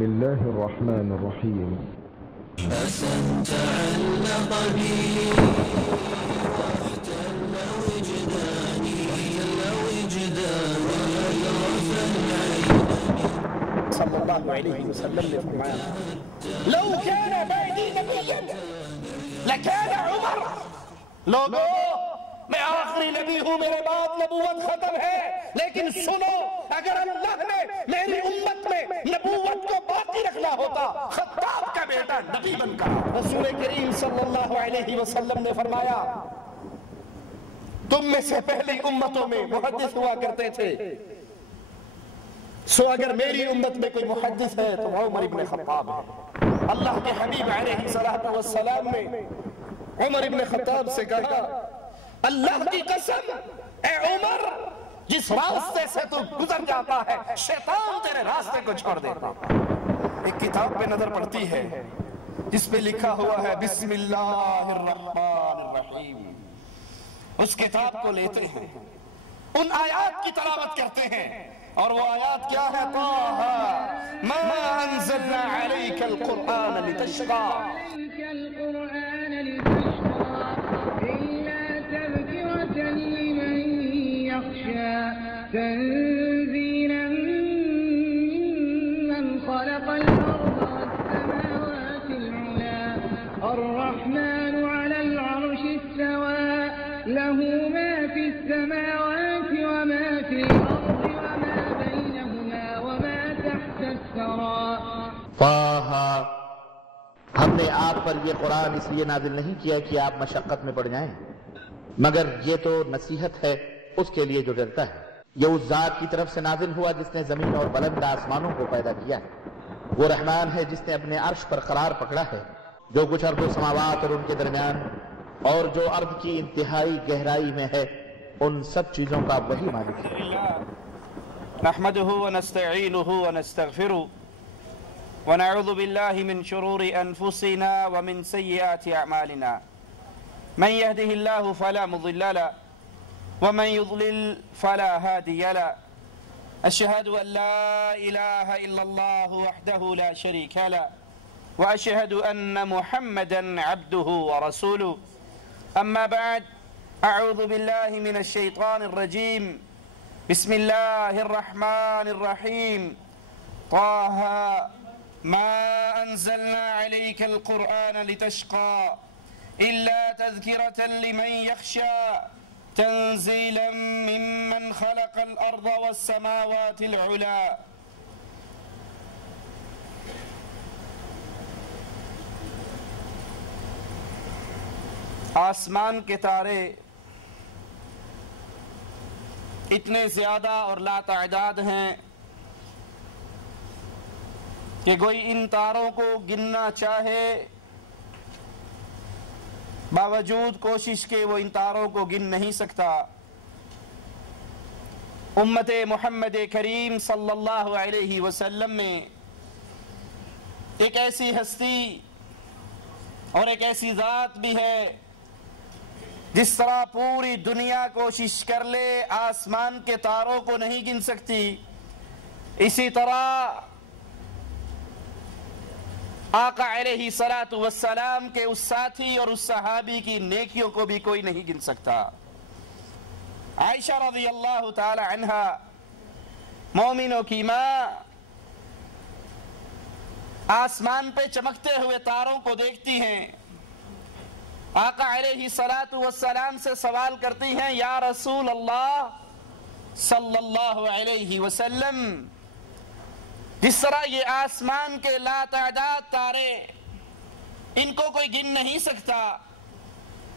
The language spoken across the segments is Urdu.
بسم الله الرحمن الرحيم. فستعلق بي واحتل وجداني صلی اللہ علیہ وسلم نے فرمایا لو كان بعدي نبيا لكان عمر. لوگو میں آخری نبی ہوں، میرے بعد نبوت ختم ہے، لیکن سنو اگر اللہ نے میری امت میں نبوت کو باقی رکھنا ہوتا خطاب کا بیٹا نبی بن کر. رسول کریم صلی اللہ علیہ وسلم نے فرمایا تم میں سے پہلی امتوں میں محدث ہوا کرتے تھے، سو اگر میری امت میں کوئی محدث ہے تو عمر ابن خطاب ہے. اللہ کے حبیب علیہ السلام نے عمر ابن خطاب سے کہا اللہ کی قسم اے عمر، جس راستے سے تو گزر جاتا ہے شیطان تیرے راستے کو چھوڑ دیتا. ایک کتاب پہ نظر پڑتی ہے جس پہ لکھا ہوا ہے بسم اللہ الرحمن الرحیم. اس کتاب کو لیتے ہیں، ان آیات کی تلاوت کرتے ہیں، اور وہ آیات کیا ہے؟ طه ما انزلنا عليك القرآن لتشقى إلا تذكرة لمن يخشى تنزيلا ممن خلق الأرض والسماوات العلى الرحمن على العرش استوى له ما في السماوات وما في الأرض وما بينهما وما تحت الثرى. طه ہم نے آپ پر یہ قرآن اس لیے نازل نہیں کیا کہ آپ مشقت میں پڑ جائیں، مگر یہ تو نصیحت ہے اس کے لیے جو ڈرتا ہے. یہ اس ذات کی طرف سے نازل ہوا جس نے زمین اور بلند آسمانوں کو پیدا کیا ہے. وہ رحمان ہے جس نے اپنے عرش پر قرار پکڑا ہے. جو کچھ ارض و سماوات اور ان کے درمیان اور جو ارض کی انتہائی گہرائی میں ہے ان سب چیزوں کا وہی مالک ہے. نحمده ونستعينه ونستغفره ونعوذ بالله من شرور أنفسنا ومن سيئات أعمالنا. من يهده الله فلا مضل له ومن يضلل فلا هادي له. أشهد أن لا إله إلا الله وحده لا شريك له وأشهد أن محمدا عبده ورسوله. أما بعد، أعوذ بالله من الشيطان الرجيم. بسم الله الرحمن الرحيم. طه ما أنزلنا عليك القرآن لتشقى إلا تذكرة لمن يخشى تنزيلا ممن خلق الأرض والسماوات العلى. آسمان کے تارے اتنے زیادہ اور لا تعداد ہیں کہ کوئی ان تاروں کو گننا چاہے باوجود کوشش کے وہ ان تاروں کو گن نہیں سکتا. امت محمد کریم صلی اللہ علیہ وسلم میں ایک ایسی ہستی اور ایک ایسی ذات بھی ہے جس طرح پوری دنیا کوشش کر لے آسمان کے تاروں کو نہیں گن سکتی، اسی طرح آقا علیہ السلام کے اس ساتھی اور اس صحابی کی نیکیوں کو بھی کوئی نہیں گن سکتا. عائشہ رضی اللہ تعالی عنہا مومنوں کی ماں آسمان پہ چمکتے ہوئے تاروں کو دیکھتی ہیں، آقا علیہ السلام سے سوال کرتی ہیں یا رسول اللہ صلی اللہ علیہ وسلم، جس طرح یہ آسمان کے لا تعداد تارے ان کو کوئی گن نہیں سکتا،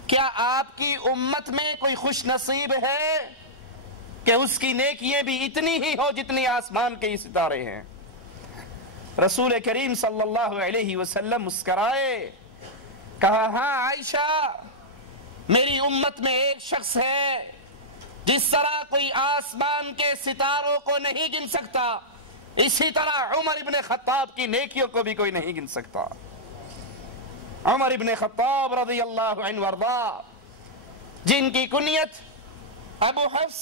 کیا آپ کی امت میں کوئی خوش نصیب ہے کہ اس کی نیکیاں بھی اتنی ہی ہو جتنی آسمان کے یہ ستارے ہیں؟ رسول کریم صلی اللہ علیہ وسلم مسکرائے، کہا ہاں عائشہ، میری امت میں ایک شخص ہے جس طرح کوئی آسمان کے ستاروں کو نہیں گن سکتا، اسی طرح عمر ابن خطاب کی نیکیوں کو بھی کوئی نہیں گن سکتا. عمر ابن خطاب رضی اللہ عنہ وارضا، جن کی کنیت ابو حفص،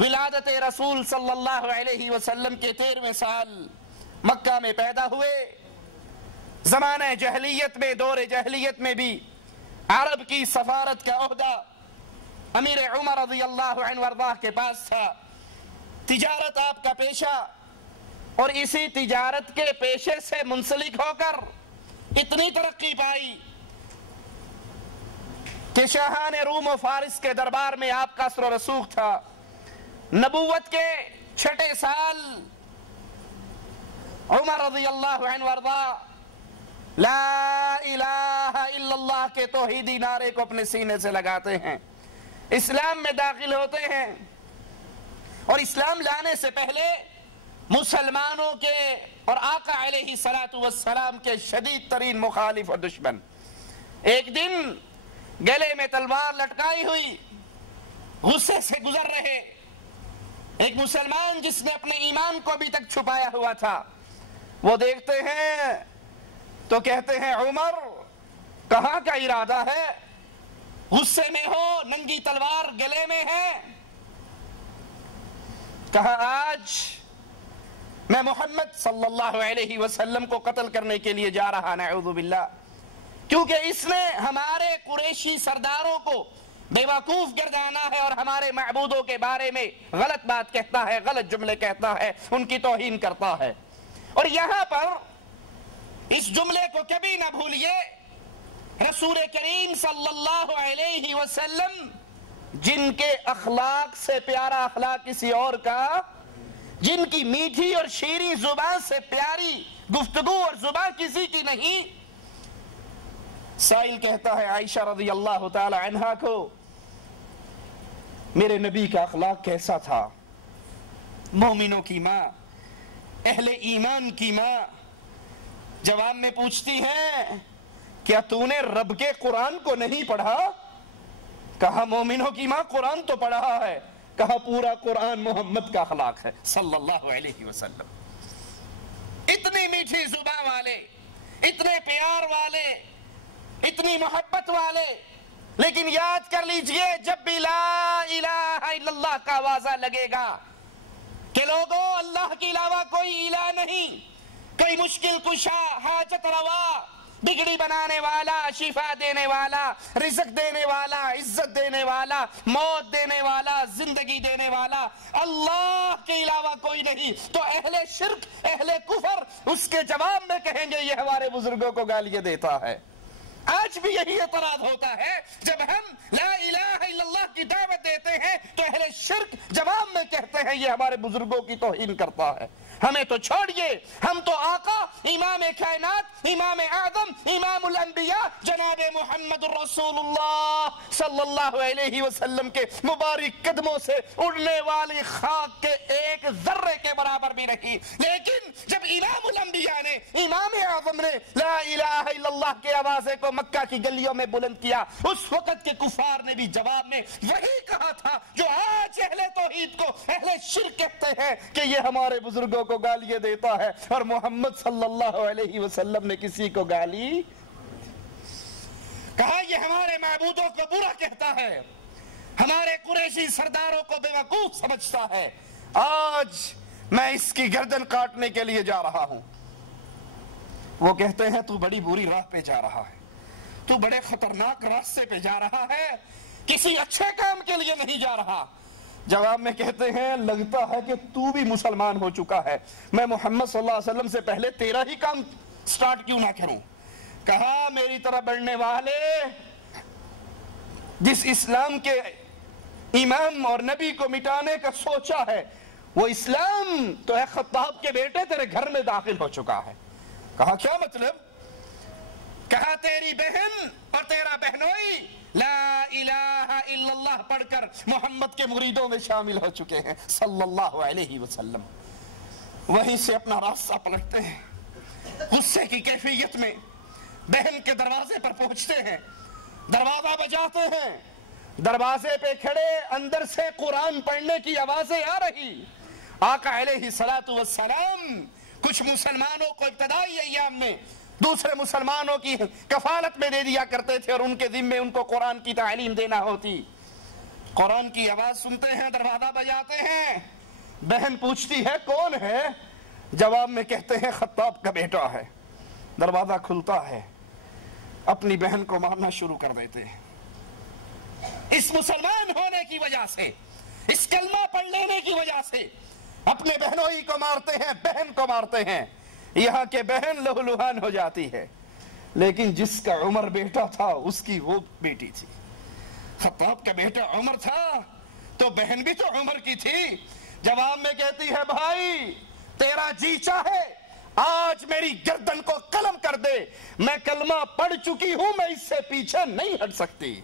ولادت رسول صلی اللہ علیہ وسلم کے 13ویں سال مکہ میں پیدا ہوئے. زمانہ جہلیت میں, دور جہلیت میں بھی عرب کی سفارت کا عہدہ امیر عمر رضی اللہ عنہ وارضاہ کے پاس تھا. تجارت آپ کا پیشہ, اور اسی تجارت کے پیشے سے منسلک ہو کر اتنی ترقی پائی کہ شاہان روم و فارس کے دربار میں آپ کا اثر و رسوخ تھا. نبوت کے 6 سال عمر رضی اللہ عنہ وارضاہ لا الہ الا اللہ کے توحیدی نعرے کو اپنے سینے سے لگاتے ہیں, اسلام میں داخل ہوتے ہیں, اور اسلام لانے سے پہلے مسلمانوں کے اور آقا علیہ الصلوۃ والسلام کے شدید ترین مخالف اور دشمن. ایک دن گلے میں تلوار لٹکائی ہوئی غصے سے گزر رہے ایک مسلمان جس نے اپنے ایمان کو ابھی تک چھپایا ہوا تھا, وہ دیکھتے ہیں تو کہتے ہیں عمر کہاں کا ارادہ ہے, غصے میں ہو, ننگی تلوار گلے میں ہے. کہا آج میں محمد صلی اللہ علیہ وسلم کو قتل کرنے کے لیے جا رہا, نعوذ باللہ, کیونکہ اس نے ہمارے قریشی سرداروں کو بیوقوف گردانا ہے اور ہمارے معبودوں کے بارے میں غلط بات کہتا ہے, غلط جملے کہتا ہے, ان کی توہین کرتا ہے. اور یہاں پر اس جملے کو کبھی نہ بھولیے, رسول کریم صلی اللہ علیہ وسلم جن کے اخلاق سے پیارا اخلاق کسی اور کا, جن کی میٹھی اور شیریں زبان سے پیاری گفتگو اور زبان کسی کی نہیں. سائل کہتا ہے عائشہ رضی اللہ تعالی عنہا کو میرے نبی کا اخلاق کیسا تھا, مومنوں کی ماں, اہل ایمان کی ماں, جواب میں پوچھتی ہے کیا تو نے رب کے قرآن کو نہیں پڑھا؟ کہا مومنوں کی ماں قرآن تو پڑھا ہے. کہا پورا قرآن محمد کا اخلاق ہے صلی اللہ علیہ وسلم. اتنی میٹھی زبان والے, اتنے پیار والے, اتنی محبت والے, لیکن یاد کر لیجئے جب بھی لا الہ الا اللہ کا آوازہ لگے گا کہ لوگوں اللہ کے علاوہ کوئی الہ نہیں, کوئی مشکل کشا, حاجت روا, بگڑی بنانے والا, شفا دینے والا, رزق دینے والا, عزت دینے والا, موت دینے والا, زندگی دینے والا اللہ کے علاوہ کوئی نہیں, تو اہل شرک, اہل کفر اس کے جواب میں کہیں گے یہ ہمارے بزرگوں کو گالیاں دیتا ہے. آج بھی یہی اعتراض ہوتا ہے جب ہم لا الہ الا اللہ کی دعوت دیتے ہیں تو اہل شرک جواب میں کہتے ہیں یہ ہمارے بزرگوں کی توہین کرتا ہے. ہمیں تو چھوڑیے, ہم تو آقا امام کائنات, امام اعظم, امام الانبیاء جناب محمد رسول اللہ صلی اللہ علیہ وسلم کے مبارک قدموں سے اڑنے والی خاک کے ایک ذرے کے برابر بھی نہیں. لیکن جب امام الانبیاء نے, امام اعظم نے لا الہ الا اللہ کے آوازے کو مکہ کی گلیوں میں بلند کیا, اس وقت کے کفار نے بھی جواب میں وہی کہا تھا جو آج اہل توحید کو اہل شرک کہتے ہیں کہ یہ ہمارے بزرگوں کو گالیاں دیتا ہے, اور محمد صلی اللہ علیہ وسلم نے کسی کو گالی. کہا یہ ہمارے معبودوں کو برا کہتا ہے, ہمارے قریشی سرداروں کو بیوقوف سمجھتا ہے. آج میں اس کی گردن کاٹنے کے لیے جا رہا ہوں. وہ کہتے ہیں تو بڑی بری راہ پہ جا رہا ہے, تو بڑے خطرناک راستے پہ جا رہا ہے, کسی اچھے کام کے لیے نہیں جا رہا. جواب میں کہتے ہیں لگتا ہے کہ تو بھی مسلمان ہو چکا ہے, میں محمد صلی اللہ علیہ وسلم سے پہلے تیرا ہی کام سٹارٹ کیوں نہ کروں. کہا میری طرح بڑھنے والے, جس اسلام کے امام اور نبی کو مٹانے کا سوچا ہے وہ اسلام تو ہے خطاب کے بیٹے تیرے گھر میں داخل ہو چکا ہے. کہا کیا مطلب؟ کہا تیری بہن اور تیرا بہنوئی لا الہ الا اللہ پڑھ کر محمد کے مریدوں میں شامل ہو چکے ہیں صلی اللہ علیہ وسلم. وہیں سے اپنا راستہ پلٹتے ہیں, غصے کی کیفیت میں بہن کے دروازے پر پہنچتے ہیں, دروازہ بجاتے ہیں, دروازے پہ کھڑے اندر سے قرآن پڑھنے کی آوازیں آ رہی. آقا علیہ الصلوۃ والسلام کچھ مسلمانوں کو ابتدائی ایام میں دوسرے مسلمانوں کی کفالت میں دے دیا کرتے تھے اور ان کے ذمے ان کو قرآن کی تعلیم دینا ہوتی. قرآن کی آواز سنتے ہیں, دروازہ بجاتے ہیں, بہن پوچھتی ہے کون ہے؟ جواب میں کہتے ہیں خطاب کا بیٹا ہے. دروازہ کھلتا ہے, اپنی بہن کو مارنا شروع کر دیتے ہیں. اس مسلمان ہونے کی وجہ سے, اس کلمہ پڑھ لینے کی وجہ سے اپنے بہنوں ہی کو مارتے ہیں, بہن کو مارتے ہیں. یہاں کے بہن لہو لہان ہو جاتی ہے, لیکن جس کا عمر بیٹا تھا اس کی وہ بیٹی تھی. خطاب کا بیٹا عمر تھا تو بہن بھی تو عمر کی تھی. جواب میں کہتی ہے بھائی تیرا جی چاہے آج میری گردن کو قلم کر دے, میں کلمہ پڑھ چکی ہوں, میں اس سے پیچھے نہیں ہٹ سکتی.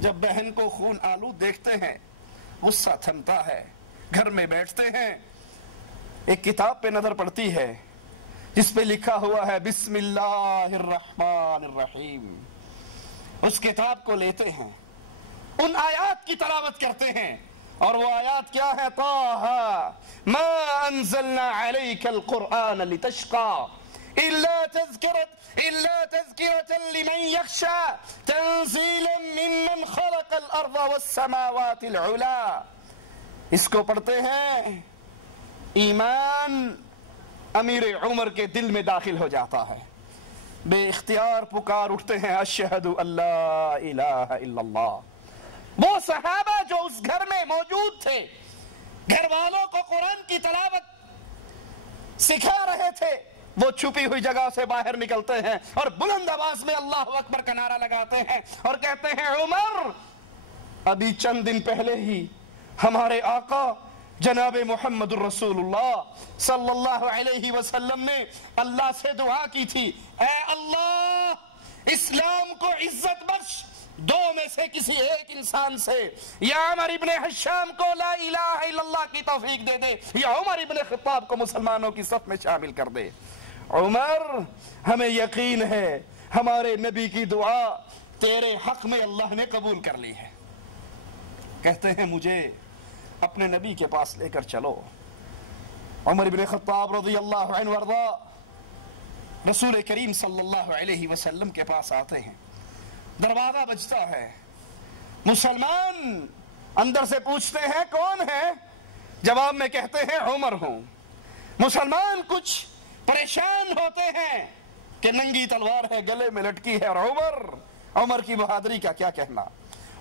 جب بہن کو خون آلود دیکھتے ہیں غصہ تھمتا ہے, گھر میں بیٹھتے ہیں. ایک کتاب پہ نظر پڑتی ہے جس پہ لکھا ہوا ہے بسم اللہ الرحمن الرحیم. اس کتاب کو لیتے ہیں, ان آیات کی تلاوت کرتے ہیں, اور وہ آیات کیا ہے؟ طه ما انزلنا عليك القرآن لتشقى الا تذكرة لمن يخشى تنزيلا ممن خلق الارض والسماوات العلى. اس کو پڑھتے ہیں, ایمان امیر عمر کے دل میں داخل ہو جاتا ہے. بے اختیار پکار اٹھتے ہیں اشہد ان لا الہ الا اللہ. وہ صحابہ جو اس گھر میں موجود تھے, گھر والوں کو قرآن کی تلاوت سکھا رہے تھے, وہ چھپی ہوئی جگہ سے باہر نکلتے ہیں اور بلند آواز میں اللہ اکبر کا نعرہ لگاتے ہیں اور کہتے ہیں عمر ابھی چند دن پہلے ہی ہمارے آقا جناب محمد الرسول اللہ صلی اللہ علیہ وسلم نے اللہ سے دعا کی تھی, اے اللہ اسلام کو عزت بخش, دو میں سے کسی ایک انسان سے, یا عمر ابن حشام کو لا الہ الا اللہ کی توفیق دے دے, یا عمر ابن خطاب کو مسلمانوں کی صف میں شامل کر دے. عمر ہمیں یقین ہے ہمارے نبی کی دعا تیرے حق میں اللہ نے قبول کر لی ہے. کہتے ہیں مجھے اپنے نبی کے پاس لے کر چلو. عمر ابن خطاب رضی اللہ عنہ وارضا رسول کریم صلی اللہ علیہ وسلم کے پاس آتے ہیں. دروازہ بجتا ہے, مسلمان اندر سے پوچھتے ہیں کون ہے؟ جواب میں کہتے ہیں عمر ہوں. مسلمان کچھ پریشان ہوتے ہیں کہ ننگی تلوار ہے, گلے میں لٹکی ہے, اور عمر کی بہادری کا کیا کہنا,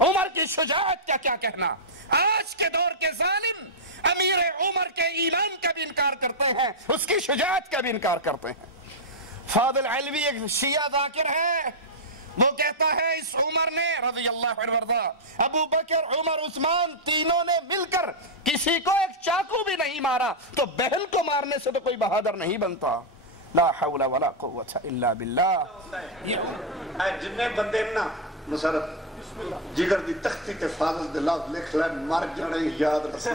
عمر کی شجاعت کا کیا کہنا. آج کے دور کے ظالم امیر عمر کے ایمان کا بھی انکار کرتے ہیں, اس کی شجاعت کا بھی انکار کرتے ہیں. فاضل علوی ایک شیعہ ذاکر ہے, وہ کہتا ہے اس عمر نے رضی اللہ عنہ وارضا, ابو بکر عمر عثمان تینوں نے مل کر کسی کو ایک چاقو بھی نہیں مارا, تو بہن کو مارنے سے تو کوئی بہادر نہیں بنتا. لا حول ولا قوة الا باللہ. جنہیں بندے نا مسرت جگر دی تختی تے فاضل دے لفظ لکھ لے مر جانے یاد رسے.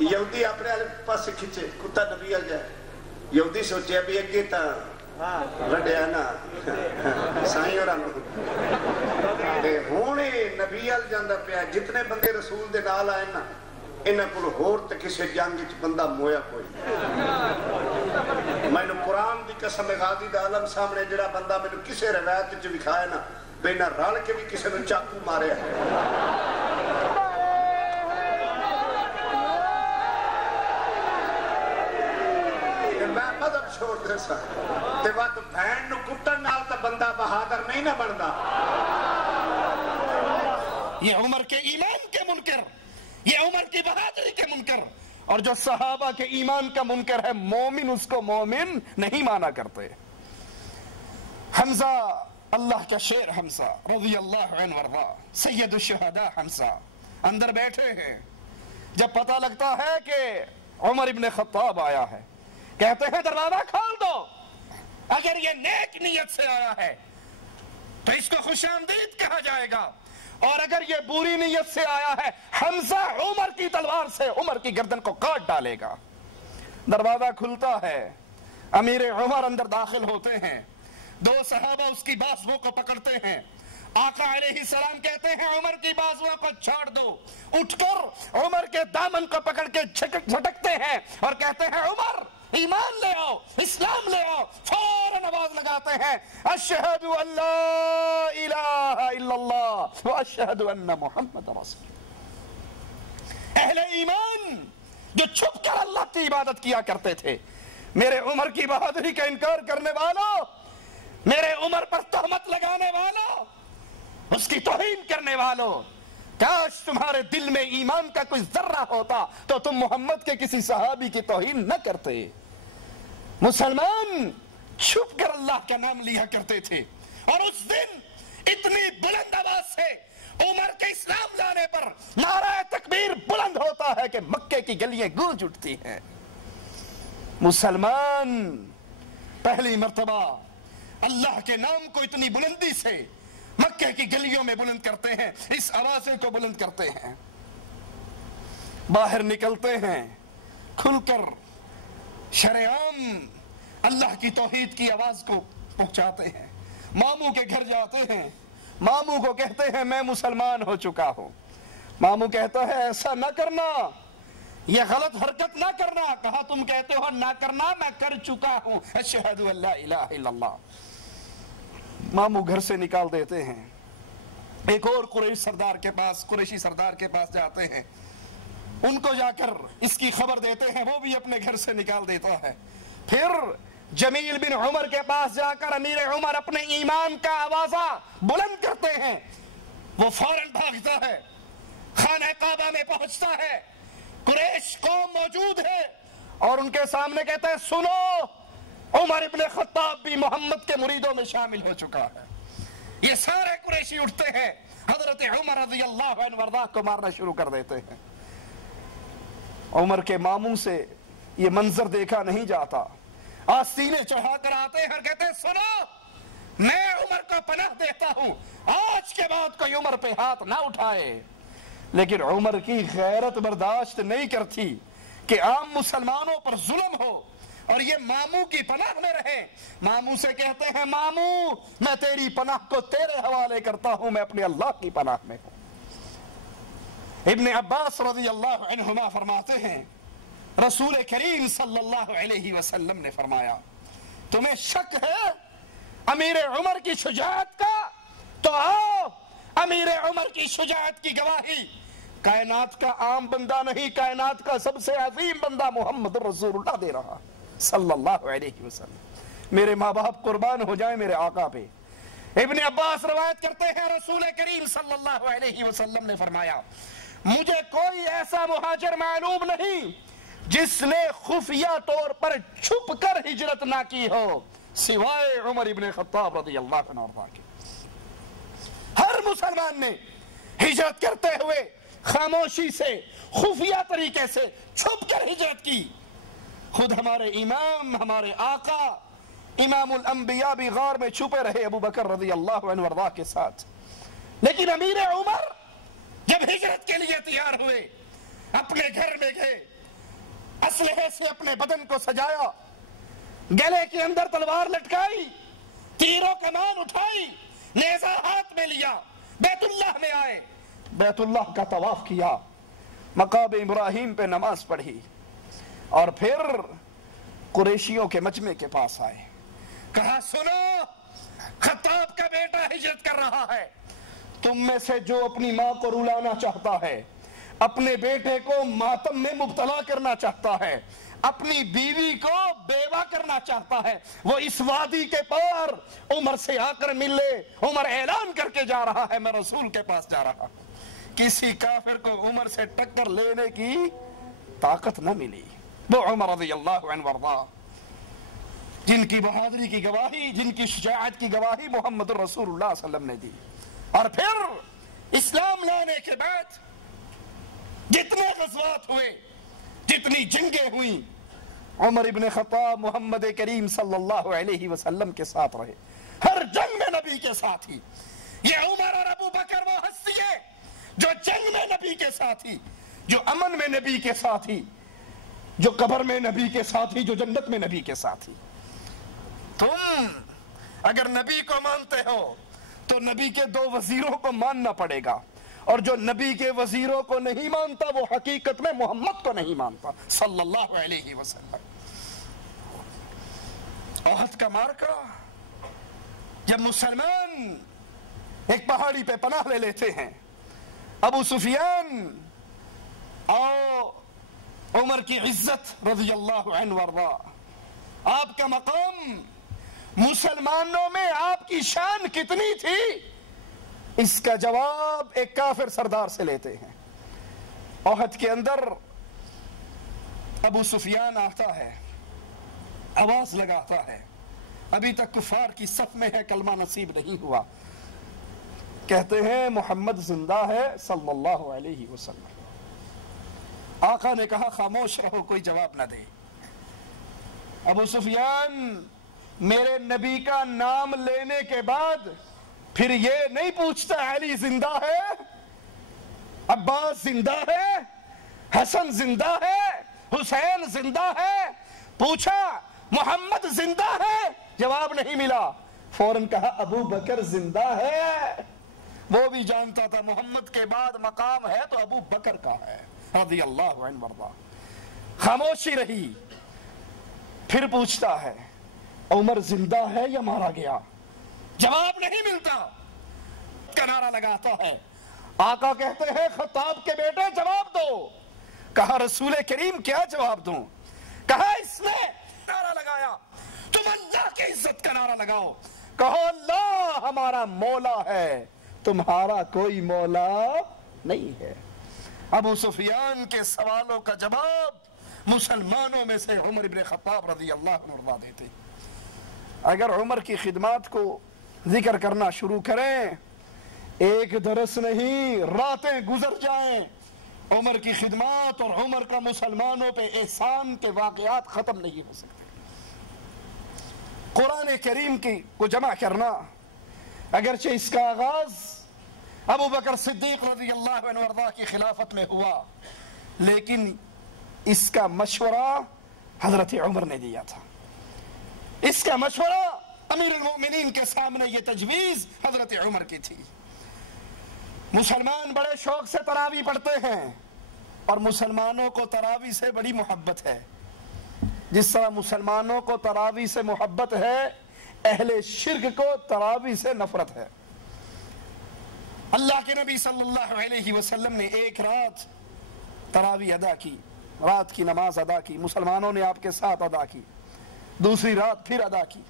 یہودی اپنے پاس کھچے, کتا نبی آ جائے, یہودی سوچے ابھی اگے تا رڈیا نا سائیں اور ہونے نبی آل جاندہ پیا. جتنے بندے رسول دے نال آئے نا انہاں کل ہور تے کسے جنگ وچ بندہ مویا کوئی. میں نے قرآن دی قسم غازی دا عالم سامنے جڑا بندہ میں نے کسے روایت وچ دکھایا نا بینہ رل کے بھی کسے نے چاقو مارے ہے. میں مذہب چھوڑ دے سا تے وقت بہن نو کٹن نال تا بندہ بہادر نہیں نہ بندا. یہ عمر کے ایمان کے منکر, یہ عمر کی بہادری کے منکر, اور جو صحابہ کے ایمان کا منکر ہے مومن اس کو مومن نہیں مانا کرتے. حمزہ اللہ کا شیر حمزہ رضی اللہ عنہ وارضا, سید الشہداء حمزہ اندر بیٹھے ہیں. جب پتہ لگتا ہے کہ عمر ابن خطاب آیا ہے, کہتے ہیں دروازہ کھول دو. اگر یہ نیک نیت سے آیا ہے تو اس کو خوش آمدید کہا جائے گا, اور اگر یہ بری نیت سے آیا ہے حمزہ عمر کی تلوار سے عمر کی گردن کو کاٹ ڈالے گا. دروازہ کھلتا ہے, امیر عمر اندر داخل ہوتے ہیں, دو صحابہ اس کی بازوؤں کو پکڑتے ہیں. آقا علیہ السلام کہتے ہیں عمر کی بازوؤں کو چھوڑ دو. اٹھ کر عمر کے دامن کو پکڑ کے جھٹکتے ہیں اور کہتے ہیں عمر ایمان لے آؤ, اسلام لے آؤ. فوراً آواز لگاتے ہیں اشہد ان لا الہ الا اللہ و اشہد ان محمد رسول. اہل ایمان جو چھپ کر اللہ کی عبادت کیا کرتے تھے. میرے عمر کی بہادری کا انکار کرنے والوں، میرے عمر پر تہمت لگانے والوں، اس کی توہین کرنے والوں، کاش تمہارے دل میں ایمان کا کوئی ذرہ ہوتا تو تم محمد کے کسی صحابی کی توہین نہ کرتے. مسلمان چھپ کر اللہ کا نام لیا کرتے تھے، اور اس دن اتنی بلند آواز سے عمر کے اسلام لانے پر نعرہ تکبیر بلند ہوتا ہے کہ مکے کی گلیاں گونج اٹھتی ہیں. مسلمان پہلی مرتبہ اللہ کے نام کو اتنی بلندی سے مکے کی گلیوں میں بلند کرتے ہیں، اس آوازیں کو بلند کرتے ہیں، باہر نکلتے ہیں، کھل کر شرعام اللہ کی توحید کی آواز کو پہنچاتے ہیں. ماموں کے گھر جاتے ہیں، ماموں کو کہتے ہیں میں مسلمان ہو چکا ہوں. ماموں کہتا ہے ایسا نہ کرنا، یہ غلط حرکت نہ کرنا. کہا تم کہتے ہو نہ کرنا، میں کر چکا ہوں، اشہد ان لا الہ الا اللہ. ماموں گھر سے نکال دیتے ہیں. ایک اور قریشی سردار کے پاس جاتے ہیں، ان کو جا کر اس کی خبر دیتے ہیں، وہ بھی اپنے گھر سے نکال دیتا ہے. پھر جمیل بن عمر کے پاس جا کر امیر عمر اپنے ایمان کا آوازہ بلند کرتے ہیں. وہ فوراً بھاگتا ہے، خانہ کعبہ میں پہنچتا ہے، قریش قوم موجود ہے، اور ان کے سامنے کہتا ہے سنو، عمر ابن خطاب بھی محمد کے مریدوں میں شامل ہو چکا ہے. یہ سارے قریشی اٹھتے ہیں، حضرت عمر رضی اللہ عنہ وارضاہ کو مارنا شروع کر دیتے ہیں. عمر کے ماموں سے یہ منظر دیکھا نہیں جاتا، آستینے چڑھا کر آتے ہیں اور کہتے ہیں سنو، میں عمر کو پناہ دیتا ہوں، آج کے بعد کوئی عمر پہ ہاتھ نہ اٹھائے. لیکن عمر کی غیرت برداشت نہیں کرتی کہ عام مسلمانوں پر ظلم ہو اور یہ ماموں کی پناہ میں رہے. ماموں سے کہتے ہیں ماموں، میں تیری پناہ کو تیرے حوالے کرتا ہوں، میں اپنے اللہ کی پناہ میں ہوں. ابن عباس رضی اللہ عنہما فرماتے ہیں رسول کریم صلی اللہ علیہ وسلم نے فرمایا تمہیں شک ہے امیر عمر کی شجاعت کا؟ تو آؤ امیر عمر کی شجاعت کی گواہی کائنات کا عام بندہ نہیں، کائنات کا سب سے عظیم بندہ محمد رسول اللہ دے رہا صلی اللہ علیہ وسلم. میرے ماں باپ قربان ہو جائیں میرے آقا پہ. ابن عباس روایت کرتے ہیں رسول کریم صلی اللہ علیہ وسلم نے فرمایا مجھے کوئی ایسا مہاجر معلوم نہیں جس نے خفیہ طور پر چھپ کر ہجرت نہ کی ہو سوائے عمر ابن خطاب رضی اللہ عنہ کے. ہر مسلمان نے ہجرت کرتے ہوئے خاموشی سے، خفیہ طریقے سے چھپ کر ہجرت کی. خود ہمارے امام، ہمارے آقا امام الانبیاء بھی غار میں چھپے رہے ابو بکر رضی اللہ عنہ وارضاہ کے ساتھ. لیکن امیر عمر جب ہجرت کے لیے تیار ہوئے اپنے گھر میں گئے، اسلحے سے اپنے بدن کو سجایا، گلے کے اندر تلوار لٹکائی، تیر و کمان اٹھائی، نیزہ ہاتھ میں لیا، بیت اللہ میں آئے، بیت اللہ کا طواف کیا، مقام ابراہیم پہ نماز پڑھی، اور پھر قریشیوں کے مجمع کے پاس آئے. کہا سنو، خطاب کا بیٹا ہجرت کر رہا ہے، تم میں سے جو اپنی ماں کو رلانا چاہتا ہے، اپنے بیٹے کو ماتم میں مبتلا کرنا چاہتا ہے، اپنی بیوی کو بیوہ کرنا چاہتا ہے، وہ اس وادی کے پار عمر سے آ کر مل لے. عمر اعلان کر کے جا رہا ہے میں رسول کے پاس جا رہا ہوں. کسی کافر کو عمر سے ٹکر لینے کی طاقت نہ ملی. وہ عمر رضی اللہ عنہ وارضاہ جن کی بہادری کی گواہی، جن کی شجاعت کی گواہی محمد رسول اللہ صلی اللہ علیہ وسلم نے دی. اور پھر اسلام لانے کے بعد جتنے غزوات ہوئے، جتنی جنگیں ہوئیں، عمر ابن خطاب محمد کریم صلی اللہ علیہ وسلم کے ساتھ رہے، ہر جنگ میں نبی کے ساتھ ہی. یہ عمر اور ابو بکر وہ ہستی ہے جو جنگ میں نبی کے ساتھ ہی، جو امن میں نبی کے ساتھ ہی، جو قبر میں نبی کے ساتھ ہی، جو جنت میں نبی کے ساتھ ہی. تم اگر نبی کو مانتے ہو تو نبی کے دو وزیروں کو ماننا پڑے گا، اور جو نبی کے وزیروں کو نہیں مانتا وہ حقیقت میں محمد کو نہیں مانتا صلی اللہ علیہ وسلم. احد کا معرکہ جب مسلمان ایک پہاڑی پہ پناہ لے لیتے ہیں، ابو سفیان اور عمر کی عزت رضی اللہ عنہ وارضا، آپ کا مقام، مسلمانوں میں آپ کی شان کتنی تھی، اس کا جواب ایک کافر سردار سے لیتے ہیں۔ احد کے اندر ابو سفیان آتا ہے، آواز لگاتا ہے، ابھی تک کفار کی صف میں ہے، کلمہ نصیب نہیں ہوا، کہتے ہیں محمد زندہ ہے صلی اللہ علیہ وسلم۔ آقا نے کہا خاموش رہو، کوئی جواب نہ دے۔ ابو سفیان میرے نبی کا نام لینے کے بعد پھر یہ نہیں پوچھتا علی زندہ ہے، عباس زندہ ہے، حسن زندہ ہے، حسین زندہ ہے، پوچھا محمد زندہ ہے، جواب نہیں ملا، فوراً کہا ابو بکر زندہ ہے۔ وہ بھی جانتا تھا محمد کے بعد مقام ہے تو ابو بکر کا ہے رضی اللہ عنہ وارضا۔ خاموشی رہی، پھر پوچھتا ہے عمر زندہ ہے یا مارا گیا، جواب نہیں ملتا، کا نعرہ لگاتا ہے۔ آقا کہتے ہیں خطاب کے بیٹے جواب دو۔ کہا رسول کریم کیا جواب دوں؟ کہا اس نے نعرہ لگایا، تم اللہ کی عزت کا نعرہ لگاؤ، کہو اللہ ہمارا مولا ہے، تمہارا کوئی مولا نہیں ہے۔ ابو سفیان کے سوالوں کا جواب مسلمانوں میں سے عمر بن خطاب رضی اللہ عنہ دیتے۔ اگر عمر کی خدمات کو ذکر کرنا شروع کریں، ایک درس نہیں راتیں گزر جائیں، عمر کی خدمات اور عمر کا مسلمانوں پہ احسان کے واقعات ختم نہیں ہو سکتے۔ قرآن کریم کی کو جمع کرنا، اگرچہ اس کا آغاز ابو بکر صدیق رضی اللہ عنہ وارضا کی خلافت میں ہوا، لیکن اس کا مشورہ حضرت عمر نے دیا تھا، اس کا مشورہ امیر المؤمنین کے سامنے یہ تجویز حضرت عمر کی تھی۔ مسلمان بڑے شوق سے تراویح پڑھتے ہیں اور مسلمانوں کو تراویح سے بڑی محبت ہے، جس طرح مسلمانوں کو تراویح سے محبت ہے، اہل شرک کو تراویح سے نفرت ہے۔ اللہ کے نبی صلی اللہ علیہ وسلم نے ایک رات تراویح ادا کی، رات کی نماز ادا کی، مسلمانوں نے آپ کے ساتھ ادا کی، دوسری رات پھر ادا کی،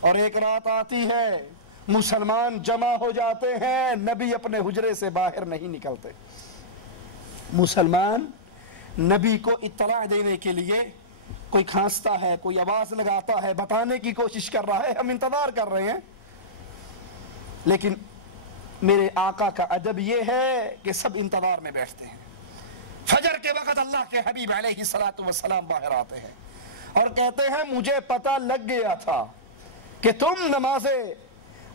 اور ایک رات آتی ہے مسلمان جمع ہو جاتے ہیں، نبی اپنے حجرے سے باہر نہیں نکلتے۔ مسلمان نبی کو اطلاع دینے کے لیے کوئی کھانستا ہے، کوئی آواز لگاتا ہے، بتانے کی کوشش کر رہا ہے، ہم انتظار کر رہے ہیں، لیکن میرے آقا کا ادب یہ ہے کہ سب انتظار میں بیٹھتے ہیں۔ فجر کے وقت اللہ کے حبیب علیہ الصلوۃ والسلام باہر آتے ہیں اور کہتے ہیں مجھے پتہ لگ گیا تھا کہ تم نماز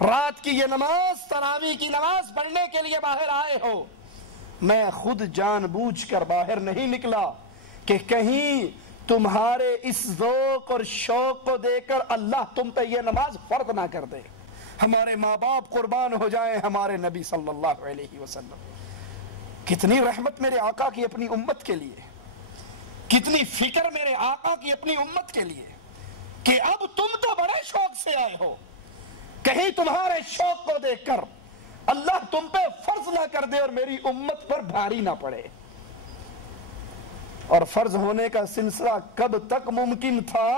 رات کی یہ نماز، تراویح کی نماز پڑھنے کے لیے باہر آئے ہو، میں خود جان بوجھ کر باہر نہیں نکلا کہ کہیں تمہارے اس ذوق اور شوق کو دیکھ کر اللہ تم پہ یہ نماز فرض نہ کر دے، ہمارے ماں باپ قربان ہو جائیں ہمارے نبی صلی اللہ علیہ وسلم۔ کتنی رحمت میرے آقا کی اپنی امت کے لیے، کتنی فکر میرے آقا کی اپنی امت کے لیے، کہ اب تم تو بڑے شوق سے آئے ہو، کہیں تمہارے شوق کو دیکھ کر اللہ تم پہ فرض نہ کر دے اور میری امت پر بھاری نہ پڑے۔ اور فرض ہونے کا سلسلہ کب تک ممکن تھا؟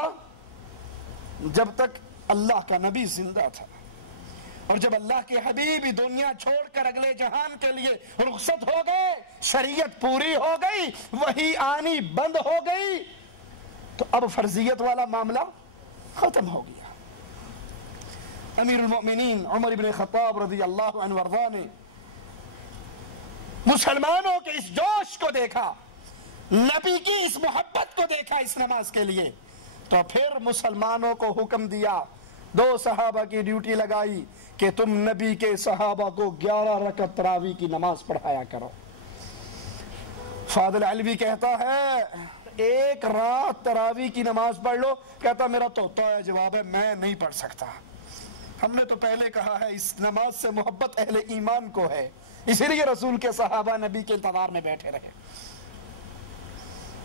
جب تک اللہ کا نبی زندہ تھا، اور جب اللہ کے حبیب دنیا چھوڑ کر اگلے جہان کے لیے رخصت ہو گئے، شریعت پوری ہو گئی، وحی آنی بند ہو گئی، تو اب فرضیت والا معاملہ ختم ہو گیا۔ امیر المؤمنین عمر بن خطاب رضی اللہ عنہ وارضا نے مسلمانوں کے اس جوش کو دیکھا، نبی کی اس محبت کو دیکھا اس نماز کے لیے، تو پھر مسلمانوں کو حکم دیا، 2 صحابہ کی ڈیوٹی لگائی کہ تم نبی کے صحابہ کو 11 رکعت تراویح کی نماز پڑھایا کرو۔ فاضل علوی کہتا ہے ایک رات تراویح کی نماز پڑھ لو، کہتا میرا تو جواب ہے میں نہیں پڑھ سکتا۔ ہم نے تو پہلے کہا ہے اس نماز سے محبت اہل ایمان کو ہے، اسی لیے رسول کے صحابہ نبی کے انتظار میں بیٹھے رہے۔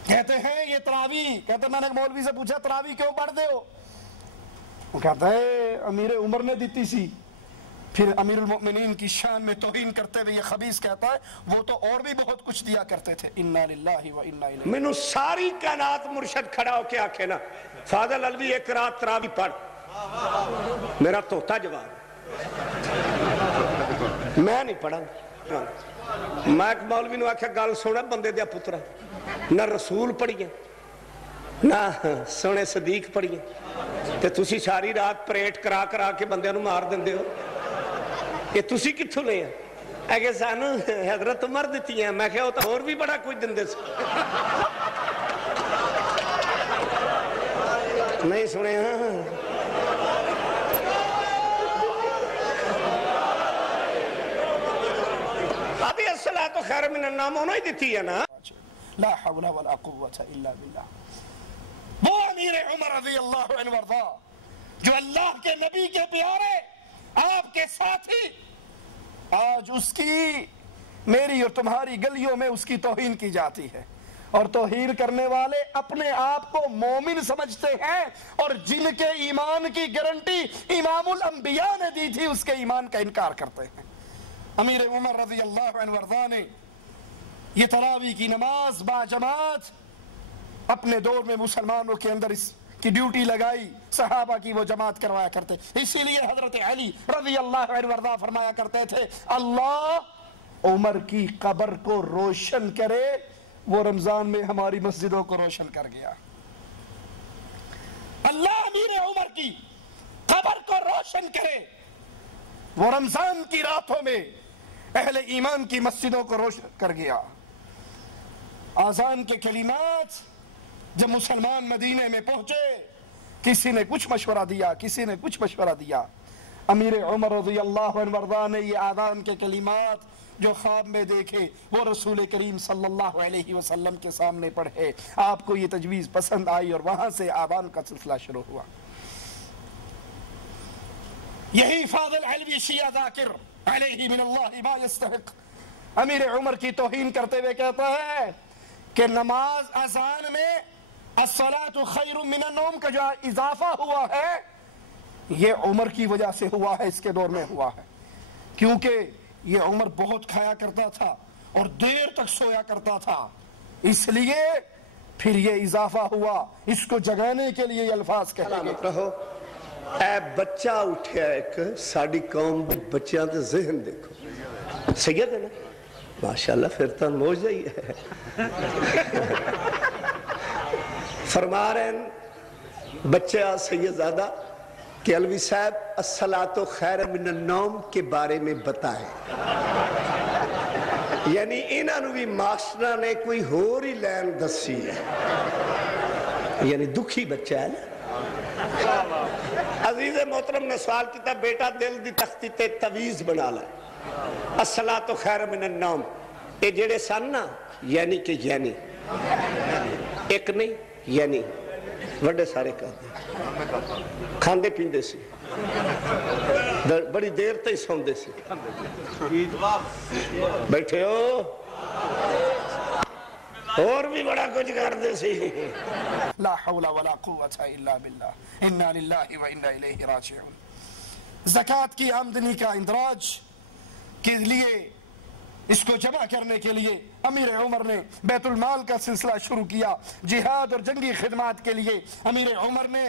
کہتے ہیں یہ تراویح، کہتے میں نے مولوی سے پوچھا تراویح کیوں پڑھتے ہو؟ وہ کہتا ہے امیر عمر نے دیتی سی، پھر امیر المؤمنین کی شان میں توہین کرتے ہوئے یہ خبیث کہتا ہے وہ تو اور بھی بہت کچھ دیا کرتے تھے. انا للہ و انا الیہ. مینوں ساری کائنات مرشد کھڑا ہو کے آکھے نا فاضل الوی ایک رات تراوی پڑھ، میرا طوطا جواب میں نہیں پڑھا. میں ایک مولوی نو آکھیا گل سونا بندے دیا پترا، نہ رسول پڑھیے نہ سونے صدیق پڑھیے تے تسی ساری رات پریٹ کرا کرا کے بندے نو مار دیندے ہو، کہ تسی کتھوں لے ہیں؟ اے کہ سانو حضرت عمر دیتی ہیں. میں کہا وہ تو اور بھی بڑا کچھ دیندے سے. نہیں سنے ہاں ابھی الصلاۃ خیر من النوم ہونا ہی دیتی ہے نا. لا حول ولا قوة الا باللہ. وہ امیر عمر رضی اللہ عنہ وارضا جو اللہ کے نبی کے پیارے آپ کے ساتھی، آج اس کی میری اور تمہاری گلیوں میں اس کی توہین کی جاتی ہے، اور توہین کرنے والے اپنے آپ کو مومن سمجھتے ہیں، اور جن کے ایمان کی گارنٹی امام الانبیاء نے دی تھی اس کے ایمان کا انکار کرتے ہیں. امیر عمر رضی اللہ عنہ وارضا نے یہ تراویح کی نماز با جماعت اپنے دور میں مسلمانوں کے اندر اس کی ڈیوٹی لگائی، صحابہ کی وہ جماعت کروایا کرتے. اسی لیے حضرت علی رضی اللہ عنہ وارضا فرمایا کرتے تھے اللہ عمر کی قبر کو روشن کرے، وہ رمضان میں ہماری مسجدوں کو روشن کر گیا. اللہ امیر عمر کی قبر کو روشن کرے، وہ رمضان کی راتوں میں اہل ایمان کی مسجدوں کو روشن کر گیا. آذان کے کلمات جب مسلمان مدینے میں پہنچے، کسی نے کچھ مشورہ دیا، کسی نے کچھ مشورہ دیا. امیر عمر رضی اللہ عنہ وارضا نے یہ آذان کے کلمات جو خواب میں دیکھے وہ رسول کریم صلی اللہ علیہ وسلم کے سامنے پڑھے. آپ کو یہ تجویز پسند آئی اور وہاں سے آذان کا سلسلہ شروع ہوا. یہی فاضل علوی شیعہ ذاکر علیہ من اللہ ما یستحق امیر عمر کی توہین کرتے ہوئے کہتا ہے کہ نماز اذان میں الصلاۃ خیر من النوم کا جو اضافہ ہوا ہے یہ عمر کی وجہ سے ہوا ہے، اس کے دور میں ہوا ہے، کیونکہ یہ عمر بہت کھایا کرتا تھا اور دیر تک سویا کرتا تھا، اس لیے پھر یہ اضافہ ہوا. اس کو جگانے کے لیے یہ الفاظ کہے گئے. اے بچہ اٹھیا ایک ساڑی قوم بچیاں دے ذہن دیکھو. سید ہے نا ماشاءاللہ، پھر تو موجہ ہی ہے. فرما رہے ہیں بچہ سیدزادہ کہ علوی صاحب الصلاۃ خیر من النوم کے بارے میں بتائیں. یعنی انہوں بھی ماسٹرہ نے کوئی ہور ہی لین دسی ہے، یعنی دکھی بچہ ہے نا. عزیز محترم نے سوال کیتا بیٹا دل دی تختی تے تویز بنا لائے الصلاۃ خیر من النوم. اے جڑے سن نا یعنی کہ یعنی ایک نہیں یعنی وڈے سارے کہتے کھاندے پیندے سی، بڑی دیر تے سوندے سی. بیٹھے ہو اور بھی بڑا کچھ کر دے سی. لا حول ولا قوة الا باللہ. انا للہ و انا الیہ راجعون. زکوٰۃ کی آمدنی کا اندراج کے لیے، اس کو جمع کرنے کے لیے امیر عمر نے بیت المال کا سلسلہ شروع کیا. جہاد اور جنگی خدمات کے لیے امیر عمر نے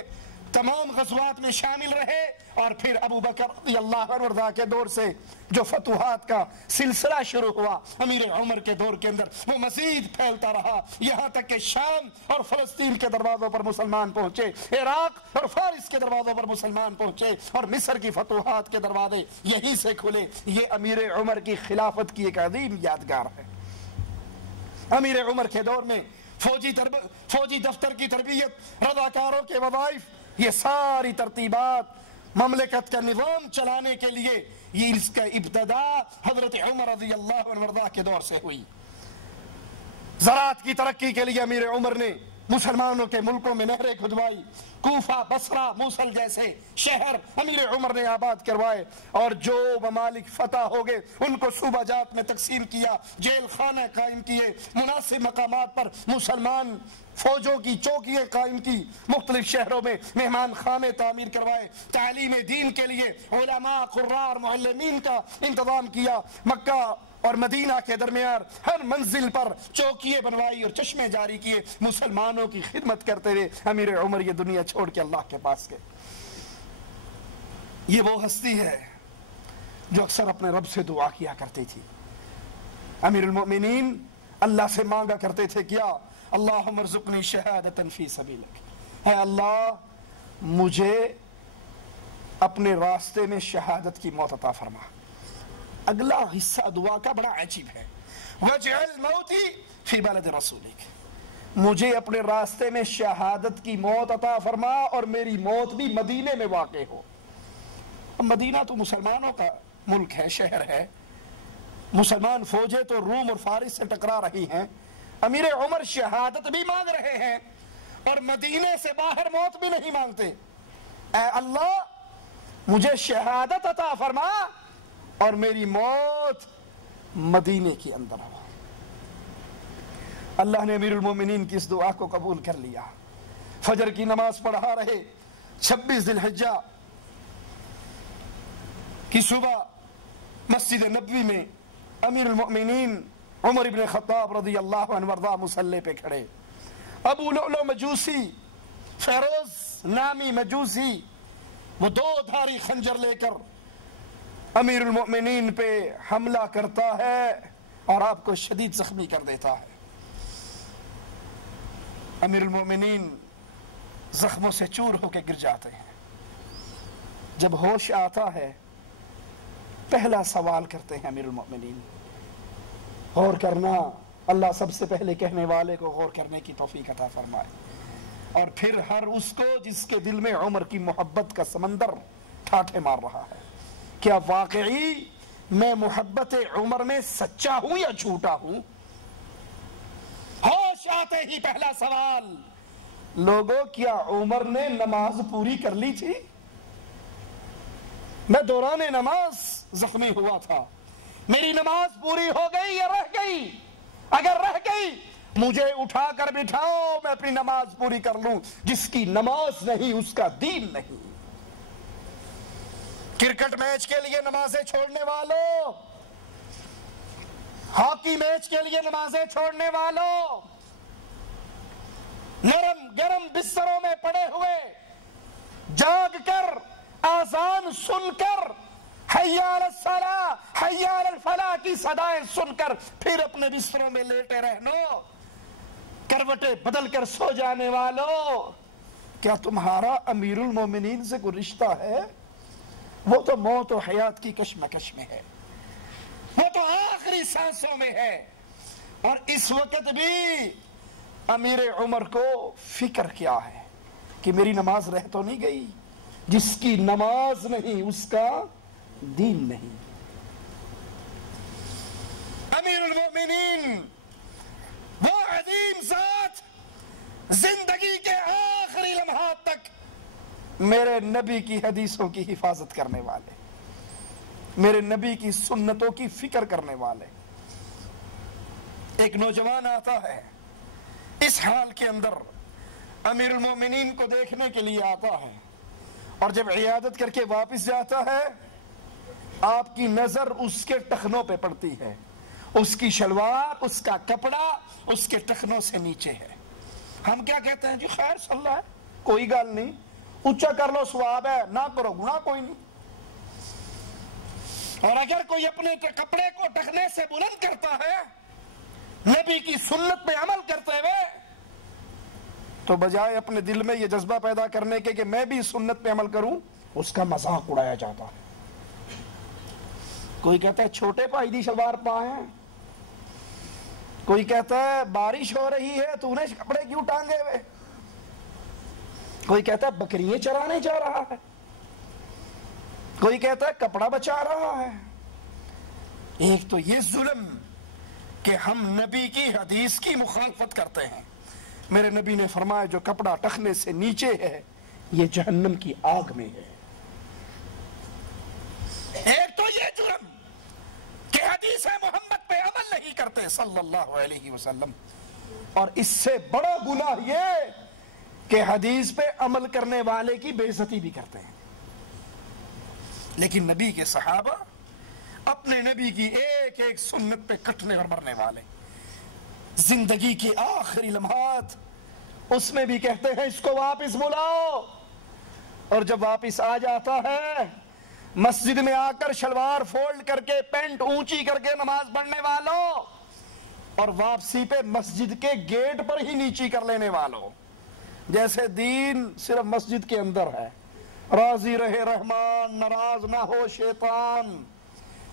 تمام غزوات میں شامل رہے، اور پھر ابو بکر رضی اللہ عنہ کے دور سے جو فتوحات کا سلسلہ شروع ہوا امیر عمر کے دور کے اندر وہ مزید پھیلتا رہا، یہاں تک کہ شام اور فلسطین کے دروازوں پر مسلمان پہنچے، عراق اور فارس کے دروازوں پر مسلمان پہنچے، اور مصر کی فتوحات کے دروازے یہیں سے کھلے. یہ امیر عمر کی خلافت کی ایک عظیم یادگار ہے. امیر عمر کے دور میں فوجی دفتر کی تربیت، رضاکاروں کے وظائف، یہ ساری ترتیبات مملکت کا نظام چلانے کے لیے یہ اس کا ابتدا حضرت عمر رضی اللہ عنہ وارضا کے دور سے ہوئی. زراعت کی ترقی کے لیے امیر عمر نے مسلمانوں کے ملکوں میں نہریں کھدوائی، کوفہ، بصرہ، موصل جیسے شہر امیر عمر نے آباد کروائے، اور جو ممالک فتح ہو گئے ان کو صوبہ جات میں تقسیم کیا، جیل خانہ قائم کیے، مناسب مقامات پر مسلمان فوجوں کی چوکیاں قائم کی، مختلف شہروں میں مہمان خانے تعمیر کروائے، تعلیم دین کے لیے علماء، قراء اور معلمین کا انتظام کیا، مکہ اور مدینہ کے درمیان ہر منزل پر چوکیے بنوائی اور چشمے جاری کیے، مسلمانوں کی خدمت کرتے رہے۔ امیر عمر یہ دنیا چھوڑ کے اللہ کے پاس گئے۔ یہ وہ ہستی ہے جو اکثر اپنے رب سے دعا کیا کرتی تھی۔ امیر المؤمنین اللہ سے مانگا کرتے تھے کیا؟ اللہم ارزقنی شہادتا فی سبیلک، اے اللہ مجھے اپنے راستے میں شہادت کی موت عطا فرما۔ اگلا حصہ دعا کا بڑا عجیب ہے، وَاجْعَلْ مَوْتِي فِي بَلَدِ رَسُولِكَ، مجھے اپنے راستے میں شہادت کی موت عطا فرما اور میری موت بھی مدینے میں واقع ہو۔ مدینہ تو مسلمانوں کا ملک ہے، شہر ہے، مسلمان فوجیں تو روم اور فارس سے ٹکرا رہی ہیں، امیر عمر شہادت بھی مانگ رہے ہیں اور مدینے سے باہر موت بھی نہیں مانگتے۔ اے اللہ مجھے شہادت عطا فرما اور میری موت مدینے کے اندر ہو۔ اللہ نے امیر المومنین کی اس دعا کو قبول کر لیا۔ فجر کی نماز پڑھا رہے، 26 ذی الحجہ کی صبح مسجد نبوی میں امیر المؤمنین عمر ابن خطاب رضی اللہ عنہ وارضاہ مصلی پہ کھڑے، ابو لؤلؤ مجوسی، فیروز نامی مجوسی، وہ 2 دھاری خنجر لے کر امیر المؤمنین پہ حملہ کرتا ہے اور آپ کو شدید زخمی کر دیتا ہے۔ امیر المؤمنین زخموں سے چور ہو کے گر جاتے ہیں۔ جب ہوش آتا ہے پہلا سوال کرتے ہیں امیر المؤمنین، غور کرنا، اللہ سب سے پہلے کہنے والے کو غور کرنے کی توفیق عطا فرمائے، اور پھر ہر اس کو جس کے دل میں عمر کی محبت کا سمندر ٹھاٹھے مار رہا ہے، کیا واقعی میں محبت عمر میں سچا ہوں یا جھوٹا ہوں؟ ہوش آتے ہی پہلا سوال، لوگوں کیا عمر نے نماز پوری کر لی تھی؟ میں دوران نماز زخمی ہوا تھا، میری نماز پوری ہو گئی یا رہ گئی؟ اگر رہ گئی مجھے اٹھا کر بٹھاؤ، میں اپنی نماز پوری کر لوں۔ جس کی نماز نہیں اس کا دین نہیں۔ کرکٹ میچ کے لیے نمازیں چھوڑنے والوں، ہاکی میچ کے لیے نمازیں چھوڑنے والوں، نرم گرم بستروں میں پڑے ہوئے جاگ کر آذان سن کر حی علی الصلاۃ حی علی الفلاح کی صدائیں سن کر پھر اپنے بستروں میں لیٹے رہنو، کروٹیں بدل کر سو جانے والوں، کیا تمہارا امیر المومنین سے کوئی رشتہ ہے؟ وہ تو موت و حیات کی کشمکش میں ہے، وہ تو آخری سانسوں میں ہے، اور اس وقت بھی امیر عمر کو فکر کیا ہے کہ میری نماز رہ تو نہیں گئی؟ جس کی نماز نہیں اس کا دین نہیں۔ امیر المؤمنین وہ عظیم ذات، زندگی کے آخری لمحات تک میرے نبی کی حدیثوں کی حفاظت کرنے والے، میرے نبی کی سنتوں کی فکر کرنے والے۔ ایک نوجوان آتا ہے اس حال کے اندر، امیر المومنین کو دیکھنے کے لیے آتا ہے، اور جب عیادت کر کے واپس جاتا ہے آپ کی نظر اس کے ٹخنوں پہ پڑتی ہے، اس کی شلوار، اس کا کپڑا اس کے ٹخنوں سے نیچے ہے۔ ہم کیا کہتے ہیں؟ جی خیر صلی اللہ ہے، کوئی گال نہیں، اونچا کر لو ثواب ہے، نہ کرو گناہ کوئی نہیں۔ اور اگر کوئی اپنے کپڑے کو ٹخنے سے بلند کرتا ہے نبی کی سنت پہ عمل کرتے ہوئے، تو بجائے اپنے دل میں یہ جذبہ پیدا کرنے کے کہ میں بھی سنت پہ عمل کروں، اس کا مذاق اڑایا جاتا ہے۔ کوئی کہتا ہے چھوٹے پائی دی شلوار پائیں، کوئی کہتا ہے بارش ہو رہی ہے تو انہیں کپڑے کیوں ٹانگے ہوئے، کوئی کہتا ہے بکریاں چرانے جا رہا ہے، کوئی کہتا ہے کپڑا بچا رہا ہے۔ ایک تو یہ ظلم کہ ہم نبی کی حدیث کی مخالفت کرتے ہیں، میرے نبی نے فرمایا جو کپڑا ٹخنے سے نیچے ہے یہ جہنم کی آگ میں ہے۔ ایک تو یہ جرم کہ حدیث محمد پہ عمل نہیں کرتے صلی اللہ علیہ وسلم، اور اس سے بڑا گناہ یہ کہ حدیث پہ عمل کرنے والے کی بے عزتی بھی کرتے ہیں۔ لیکن نبی کے صحابہ اپنے نبی کی ایک ایک سنت پہ کٹنے اور مرنے والے، زندگی کے آخری لمحات اس میں بھی کہتے ہیں اس کو واپس بلاؤ، اور جب واپس آ جاتا ہے مسجد میں آ کر شلوار فولڈ کر کے پینٹ اونچی کر کے نماز پڑھنے والوں، اور واپسی پہ مسجد کے گیٹ پر ہی نیچی کر لینے والوں، جیسے دین صرف مسجد کے اندر ہے، راضی رہے رحمان ناراض نہ ہو شیطان،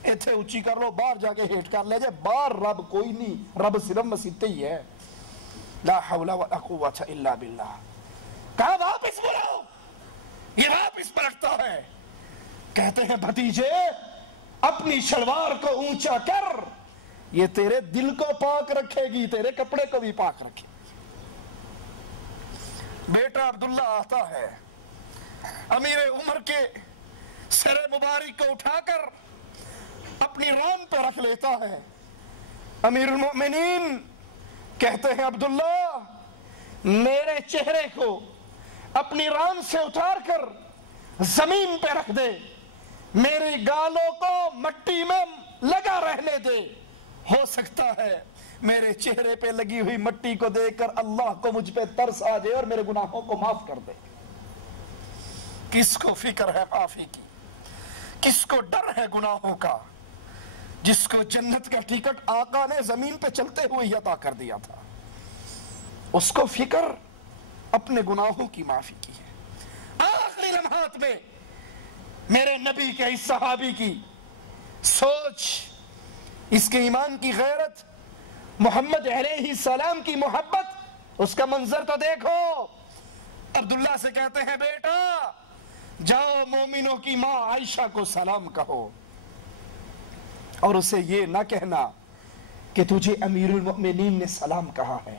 ایتھے اونچی کر لو باہر جا کے ہیٹ کر لے جائے، باہر رب کوئی نہیں، رب صرف مسجد ہی ہے۔ لا حول ولا قوت الا باللہ۔ کہا واپس بلاؤ، یہ واپس پلٹتا ہے، کہتے ہیں بھتیجے اپنی شلوار کو اونچا کر، یہ تیرے دل کو پاک رکھے گی، تیرے کپڑے کو بھی پاک رکھے گی۔ بیٹا عبداللہ آتا ہے، امیر عمر کے سر مبارک کو اٹھا کر اپنی ران پہ رکھ لیتا ہے۔ امیر المؤمنین کہتے ہیں عبداللہ میرے چہرے کو اپنی ران سے اتار کر زمین پہ رکھ دے، میری گالوں کو مٹی میں لگا رہنے دے، ہو سکتا ہے میرے چہرے پہ لگی ہوئی مٹی کو دیکھ کر اللہ کو مجھ پہ ترس آ جائے اور میرے گناہوں کو معاف کر دے۔ کس کو فکر ہے معافی کی، کس کو ڈر ہے گناہوں کا، جس کو جنت کا ٹکٹ آقا نے زمین پہ چلتے ہوئے ہی عطا کر دیا تھا، اس کو فکر اپنے گناہوں کی معافی کی ہے۔ آخری لمحات میں میرے نبی کے اس صحابی کی سوچ، اس کے ایمان کی غیرت، محمد علیہ السلام کی محبت، اس کا منظر تو دیکھو۔ عبداللہ سے کہتے ہیں بیٹا جاؤ مومنوں کی ماں عائشہ کو سلام کہو، اور اسے یہ نہ کہنا کہ تجھے امیر المؤمنین نے سلام کہا ہے،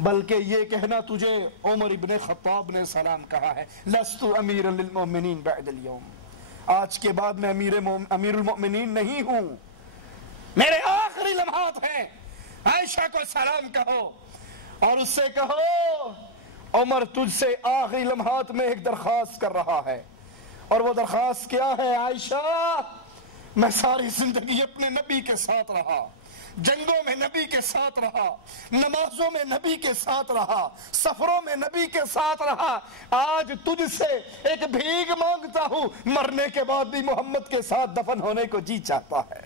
بلکہ یہ کہنا تجھے عمر ابن خطاب نے سلام کہا ہے۔ لست امیر للمؤمنین بعد اليوم، آج کے بعد میں امیر المؤمنین نہیں ہوں، میرے آخری لمحات ہیں، عائشہ کو سلام کہو، اور اس سے کہو عمر تجھ سے آخری لمحات میں ایک درخواست کر رہا ہے، اور وہ درخواست کیا ہے؟ عائشہ میں ساری زندگی اپنے نبی کے ساتھ رہا، جنگوں میں نبی کے ساتھ رہا، نمازوں میں نبی کے ساتھ رہا، سفروں میں نبی کے ساتھ رہا، آج تجھ سے ایک بھیک مانگتا ہوں، مرنے کے بعد بھی محمد کے ساتھ دفن ہونے کو جی چاہتا ہے۔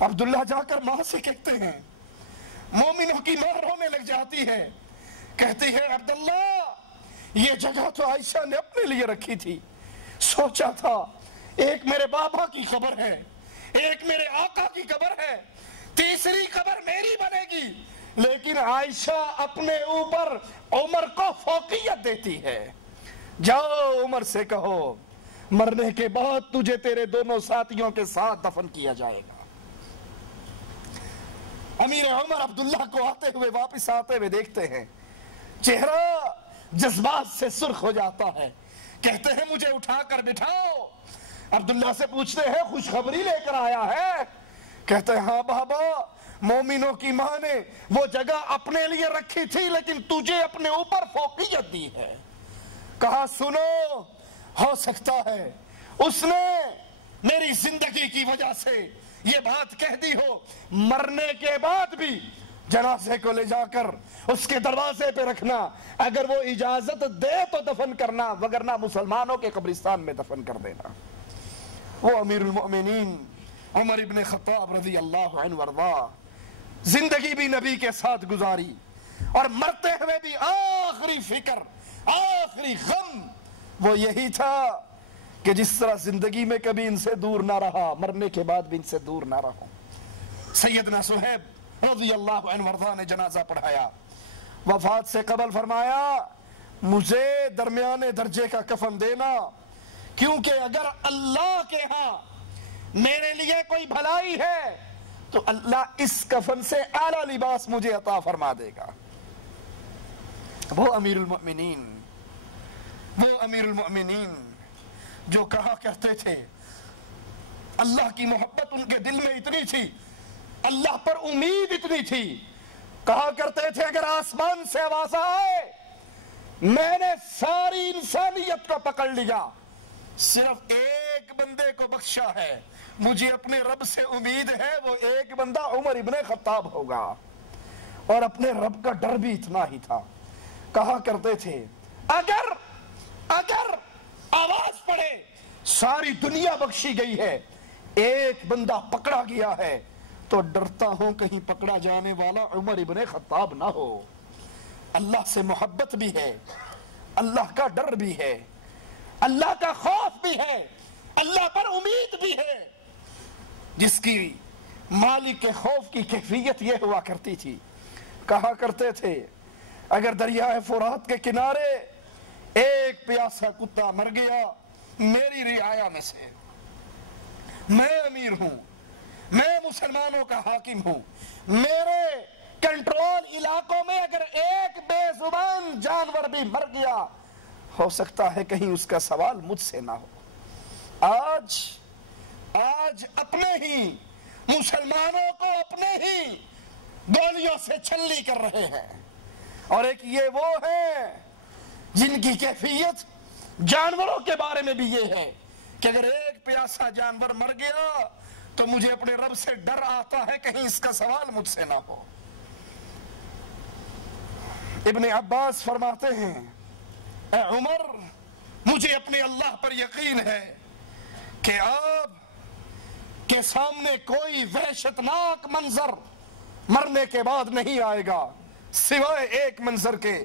عبداللہ جا کر ماں سے کہتے ہیں، مومنوں کی ماں رونے لگ جاتی ہے، کہتی ہے عبداللہ یہ جگہ تو عائشہ نے اپنے لیے رکھی تھی، سوچا تھا ایک میرے بابا کی قبر ہے، ایک میرے آقا کی قبر ہے، تیسری قبر میری بنے گی، لیکن عائشہ اپنے اوپر عمر کو فوقیت دیتی ہے۔ جاؤ عمر سے کہو مرنے کے بعد تجھے تیرے دونوں ساتھیوں کے ساتھ دفن کیا جائے گا۔ امیر عمر عبداللہ کو آتے ہوئے واپس آتے ہوئے دیکھتے ہیں، چہرہ جذبات سے سرخ ہو جاتا ہے، کہتے ہیں مجھے اٹھا کر بٹھاؤ۔ عبداللہ سے پوچھتے ہیں خوشخبری لے کر آیا ہے؟ کہتے ہیں ہاں بابا، مومنوں کی ماں نے وہ جگہ اپنے لیے رکھی تھی لیکن تجھے اپنے اوپر فوقیت دی ہے۔ کہا سنو، ہو سکتا ہے اس نے میری زندگی کی وجہ سے یہ بات کہہ دی ہو، مرنے کے بعد بھی جنازے کو لے جا کر اس کے دروازے پہ رکھنا، اگر وہ اجازت دے تو دفن کرنا، وگرنہ مسلمانوں کے قبرستان میں دفن کر دینا۔ وہ امیر المؤمنین عمر ابن خطاب رضی اللہ عنہ وارضاہ زندگی بھی نبی کے ساتھ گزاری، اور مرتے ہوئے بھی آخری فکر، آخری غم وہ یہی تھا کہ جس طرح زندگی میں کبھی ان سے دور نہ رہا، مرنے کے بعد بھی ان سے دور نہ رہا۔ سیدنا صہیب رضی اللہ عنہ وارضاہ نے جنازہ پڑھایا، وفات سے قبل فرمایا مجھے درمیانے درجے کا کفن دینا، کیونکہ اگر اللہ کے ہاں میرے لیے کوئی بھلائی ہے تو اللہ اس کفن سے اعلیٰ لباس مجھے عطا فرما دے گا۔ وہ امیر المؤمنین جو کہا کرتے تھے، اللہ کی محبت ان کے دل میں اتنی تھی، اللہ پر امید اتنی تھی، کہا کرتے تھے اگر آسمان سے آواز آئے میں نے ساری انسانیت کو پکڑ لیا، صرف ایک بندے کو بخشا ہے، مجھے اپنے رب سے امید ہے، وہ ایک بندہ عمر ابن خطاب ہوگا۔ اور اپنے رب کا ڈر بھی اتنا ہی تھا، کہا کرتے تھے اگر آواز پڑے ساری دنیا بخشی گئی ہے، ایک بندہ پکڑا گیا ہے تو ڈرتا ہوں کہیں پکڑا جانے والا عمر ابن خطاب نہ ہو۔ اللہ سے محبت بھی ہے، اللہ کا ڈر بھی ہے، اللہ کا خوف بھی ہے، اللہ پر امید بھی ہے، جس کی مالک کے خوف کی کیفیت یہ ہوا کرتی تھی، کہا کرتے تھے اگر دریائے فرات کے کنارے ایک پیاسا کتا مر گیا میری رعایا میں سے، میں امیر ہوں، میں مسلمانوں کا حاکم ہوں، میرے کنٹرول علاقوں میں اگر ایک بے زبان جانور بھی مر گیا ہو سکتا ہے کہیں اس کا سوال مجھ سے نہ ہو۔ آج اپنے ہی مسلمانوں کو اپنے ہی گولیوں سے چھلی کر رہے ہیں، اور ایک یہ وہ ہیں جن کی کیفیت جانوروں کے بارے میں بھی یہ ہے کہ اگر ایک پیاسا جانور مر گیا تو مجھے اپنے رب سے ڈر آتا ہے کہیں اس کا سوال مجھ سے نہ ہو۔ ابن عباس فرماتے ہیں اے عمر مجھے اپنے اللہ پر یقین ہے کہ آپ کے سامنے کوئی وحشتناک منظر مرنے کے بعد نہیں آئے گا سوائے ایک منظر کے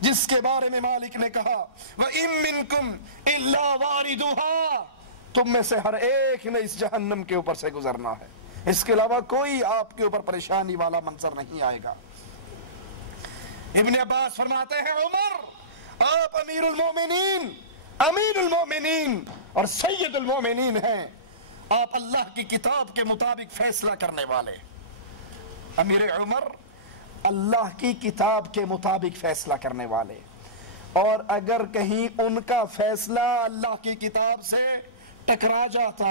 جس کے بارے میں مالک نے کہا وَإِن مِّنكُمْ إِلَّا وَارِدُهَا، تم میں سے ہر ایک نے اس جہنم کے اوپر سے گزرنا ہے، اس کے علاوہ کوئی آپ کے اوپر پریشانی والا منظر نہیں آئے گا۔ ابن عباس فرماتے ہیں عمر آپ امیر المومنین اور سید المومنین ہیں، آپ اللہ کی کتاب کے مطابق فیصلہ کرنے والے۔ امیر عمر اللہ کی کتاب کے مطابق فیصلہ کرنے والے، اور اگر کہیں ان کا فیصلہ اللہ کی کتاب سے ٹکرا جاتا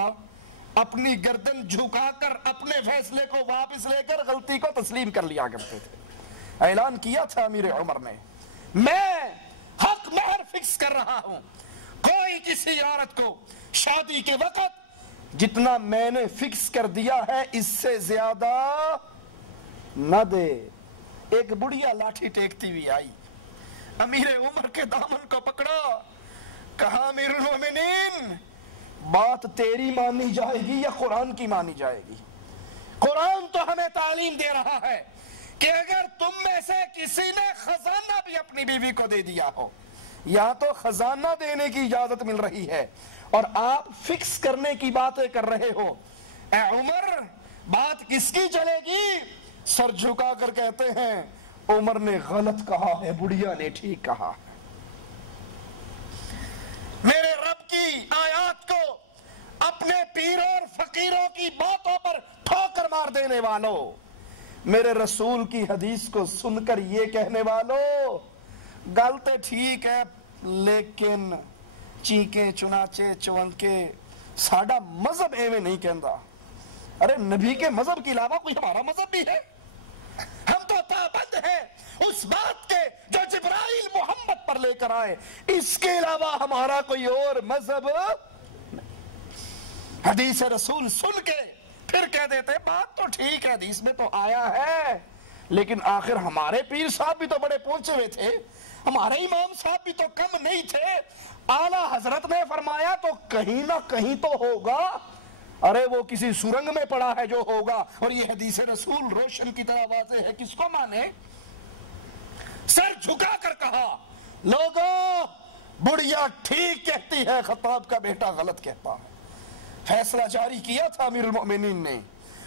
اپنی گردن جھکا کر اپنے فیصلے کو واپس لے کر غلطی کو تسلیم کر لیا کرتے تھے۔ اعلان کیا تھا امیر عمر نے میں حق مہر فکس کر رہا ہوں، کوئی کسی عورت کو شادی کے وقت جتنا میں نے فکس کر دیا ہے اس سے زیادہ نہ دے۔ ایک بڑھیا لاٹھی ٹیکتی ہوئی آئی، امیر عمر کے دامن کو پکڑا، کہا امیر المومنین بات تیری مانی جائے گی یا قرآن کی مانی جائے گی؟ قرآن تو ہمیں تعلیم دے رہا ہے کہ اگر تم میں سے کسی نے خزانہ بھی اپنی بیوی کو دے دیا ہو، یا تو خزانہ دینے کی اجازت مل رہی ہے اور آپ فکس کرنے کی باتیں کر رہے ہو، اے عمر بات کس کی چلے گی؟ سر جھکا کر کہتے ہیں عمر نے غلط کہا ہے، بڑھیا نے ٹھیک کہا ہے۔ میرے رب کی آیات کو اپنے پیروں اور فقیروں کی باتوں پر ٹھوکر مار دینے والوں، میرے رسول کی حدیث کو سن کر یہ کہنے والوں گلتے ٹھیک ہے لیکن چیکے چنانچے چونکے ساڈا مذہب ایویں نہیں کہندا۔ ارے نبی کے مذہب کے علاوہ کوئی ہمارا مذہب بھی ہے؟ ہم تو پابند ہیں اس بات کے جو جبرائیل محمد پر لے کر آئے، اس کے علاوہ ہمارا کوئی اور مذہب نہیں۔ حدیث رسول سن کے پھر کہہ دیتے بات تو ٹھیک ہے، حدیث میں تو آیا ہے، لیکن آخر ہمارے پیر صاحب بھی تو بڑے پہنچے ہوئے تھے، ہمارے امام صاحب بھی تو کم نہیں تھے، اعلیٰ حضرت نے فرمایا تو کہیں نہ کہیں تو ہوگا۔ ارے وہ کسی سرنگ میں پڑا ہے جو ہوگا، اور یہ حدیث رسول روشن کی طرح واضح ہے، کس کو مانے؟ سر جھکا کر کہا لوگوں بڑھیا ٹھیک کہتی ہے، خطاب کا بیٹا غلط کہتا ہے۔ فیصلہ جاری کیا تھا امیر المؤمنین نے،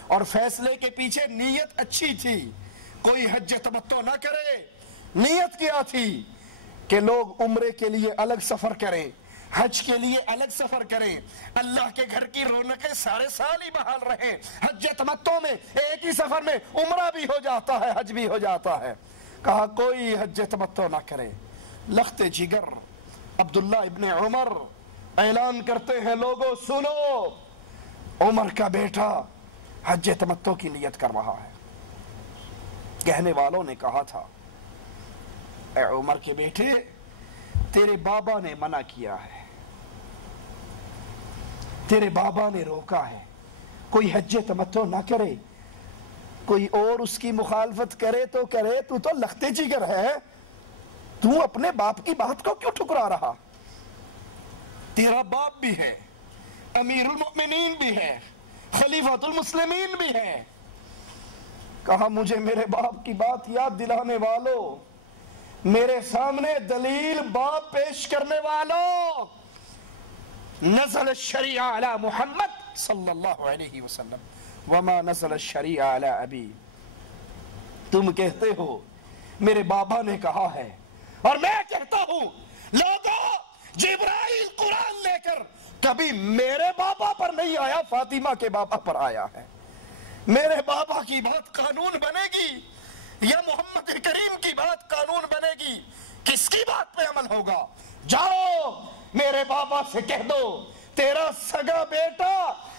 اور فیصلے کے پیچھے نیت اچھی تھی، کوئی حج تمتع نہ کرے۔ نیت کیا تھی کہ لوگ عمرے کے لیے الگ سفر کریں، حج کے لیے الگ سفر کریں، اللہ کے گھر کی رونقیں سارے سال ہی بحال رہیں، حج تمتع میں ایک ہی سفر میں عمرہ بھی ہو جاتا ہے، حج بھی ہو جاتا ہے۔ کہا کوئی حج تمتع نہ کرے۔ لخت جگر عبداللہ ابن عمر اعلان کرتے ہیں لوگوں سنو، عمر کا بیٹا حج تمتع کی نیت کر رہا ہے۔ کہنے والوں نے کہا تھا اے عمر کے بیٹے تیرے بابا نے منع کیا ہے، تیرے بابا نے روکا ہے، کوئی حج تمتع نہ کرے، کوئی اور اس کی مخالفت کرے تو کرے، تو لخت جگر ہے، تو اپنے باپ کی بات کو کیوں ٹھکرا رہا؟ تیرا باپ بھی ہے، امیر المؤمنین بھی ہے، خلیفۃ المسلمین بھی ہے۔ کہا مجھے میرے باپ کی بات یاد دلانے والوں، میرے سامنے دلیل باپ پیش کرنے والوں، نزل الشریعہ علی محمد صلی اللہ علیہ وسلم وما نزل الشریعہ علی ابی۔ تم کہتے ہو میرے بابا نے کہا ہے، اور میں کہتا ہوں لوگوں جبرائیل قرآن لے کر کبھی میرے بابا پر نہیں آیا، فاطمہ کے بابا پر آیا ہے۔ میرے بابا کی بات قانون بنے گی یا محمد کریم کی بات قانون بنے گی؟ کس کی بات پہ عمل ہوگا؟ جاؤ میرے بابا سے کہہ دو تیرا سگا بیٹا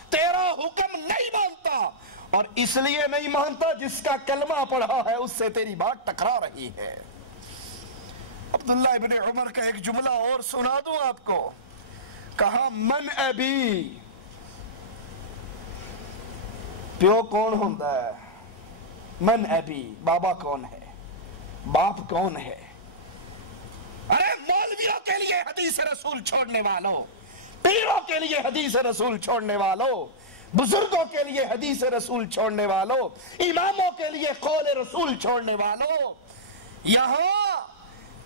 تیرا حکم نہیں مانتا، اور اس لیے نہیں مانتا جس کا کلمہ پڑھا ہے اس سے تیری بات ٹکرا رہی ہے۔ عبداللہ ابن عمر کا ایک جملہ اور سنا دوں آپ کو، کہا من ابی، پیو کون ہوتا ہے؟ من ابی، بابا کون ہے، باپ کون ہے؟ ارے مولویوں کے لیے حدیث رسول چھوڑنے والوں، پیروں کے لیے حدیث رسول چھوڑنے والوں، بزرگوں کے لیے حدیث رسول چھوڑنے والوں، اماموں کے لیے قول رسول چھوڑنے والوں، یہاں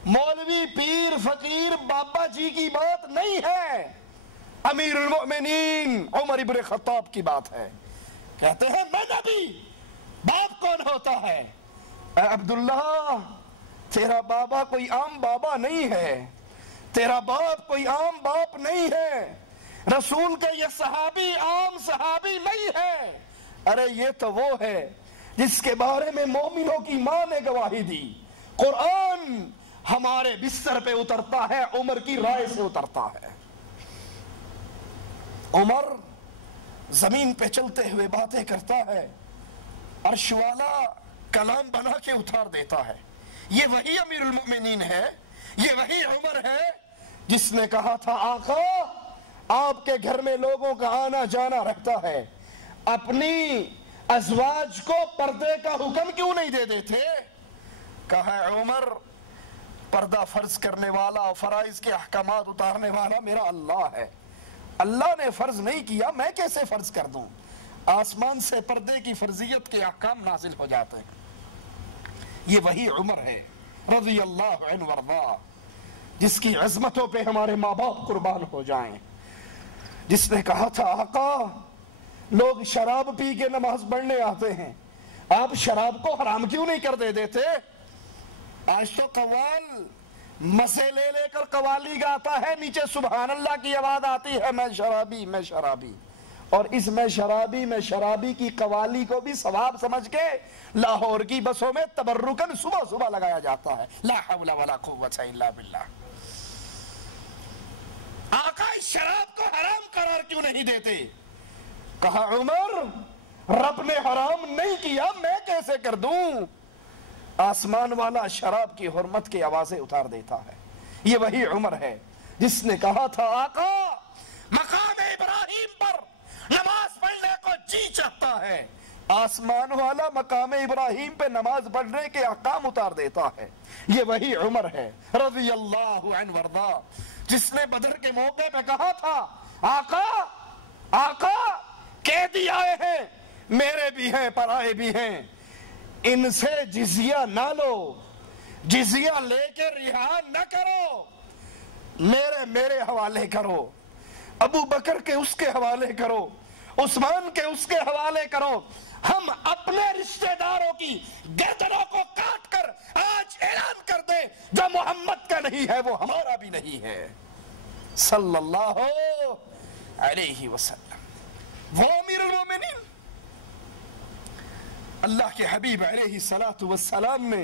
مولوی پیر فقیر بابا جی کی بات نہیں ہے، امیر المؤمنین عمر ابن خطاب کی بات ہے۔ کہتے ہیں میں نبی، باپ کون ہوتا ہے؟ اے عبداللہ تیرا بابا کوئی عام بابا نہیں ہے، تیرا باپ کوئی عام باپ نہیں ہے، رسول کا یہ صحابی عام صحابی نہیں ہے، ارے یہ تو وہ ہے جس کے بارے میں مومنوں کی ماں نے گواہی دی۔ قرآن ہمارے بستر پہ اترتا ہے، عمر کی رائے سے اترتا ہے۔ عمر زمین پہ چلتے ہوئے باتیں کرتا ہے، عرش والا کلام بنا کے اتار دیتا ہے۔ یہ وہی امیر المؤمنین ہے، یہ وہی عمر ہے جس نے کہا تھا آقا آپ کے گھر میں لوگوں کا آنا جانا رہتا ہے، اپنی ازواج کو پردے کا حکم کیوں نہیں دے دیتے؟ کہا عمر پردہ فرض کرنے والا اور فرائض کے احکامات اتارنے والا میرا اللہ ہے، اللہ نے فرض نہیں کیا میں کیسے فرض کر دوں؟ آسمان سے پردے کی فرضیت کے احکام نازل ہو جاتے ہیں۔ یہ وہی عمر ہے رضی اللہ عنہ وارضاہ، جس کی عظمتوں پہ ہمارے ماں باپ قربان ہو جائیں، جس نے کہا تھا آقا لوگ شراب پی کے نماز پڑھنے آتے ہیں، آپ شراب کو حرام کیوں نہیں کر دے دیتے؟ آج تو قوال مزے لے لے کر قوالی گاتا ہے، نیچے سبحان اللہ کی آواز آتی ہے میں شرابی میں شرابی، اور اس میں شرابی کی قوالی کو بھی ثواب سمجھ کے لاہور کی بسوں میں تبرکن صبح صبح لگایا جاتا ہے۔ لا حول ولا قوت الا باللہ۔ آقا اس شراب کو حرام قرار کیوں نہیں دیتے؟ کہا عمر رب نے حرام نہیں کیا میں کیسے کر دوں؟ آسمان والا شراب کی حرمت کی آوازیں اتار دیتا ہے۔ یہ وہی عمر ہے جس نے کہا تھا آقا مقام ابراہیم پر نماز پڑھنے کو جی چاہتا ہے، آسمان والا مقام ابراہیم پہ نماز پڑھنے کے احکام اتار دیتا ہے۔ یہ وہی عمر ہے رضی اللہ عنہ وارضاہ، جس نے بدر کے موقع پہ کہا تھا آقا قیدی آئے ہیں، میرے بھی ہیں پرائے بھی ہیں، ان سے جزیہ نہ لو، جزیہ لے کے رہا نہ کرو، میرے حوالے کرو، ابو بکر کے اس کے حوالے کرو، عثمان کے اس کے حوالے کرو، ہم اپنے رشتہ داروں کی گردنوں کو کاٹ کر آج اعلان کر دیں جو محمد کا نہیں ہے وہ ہمارا بھی نہیں ہے صلی اللہ علیہ وسلم۔ وہ امیر المومنین اللہ کے حبیب علیہ الصلوۃ والسلام نے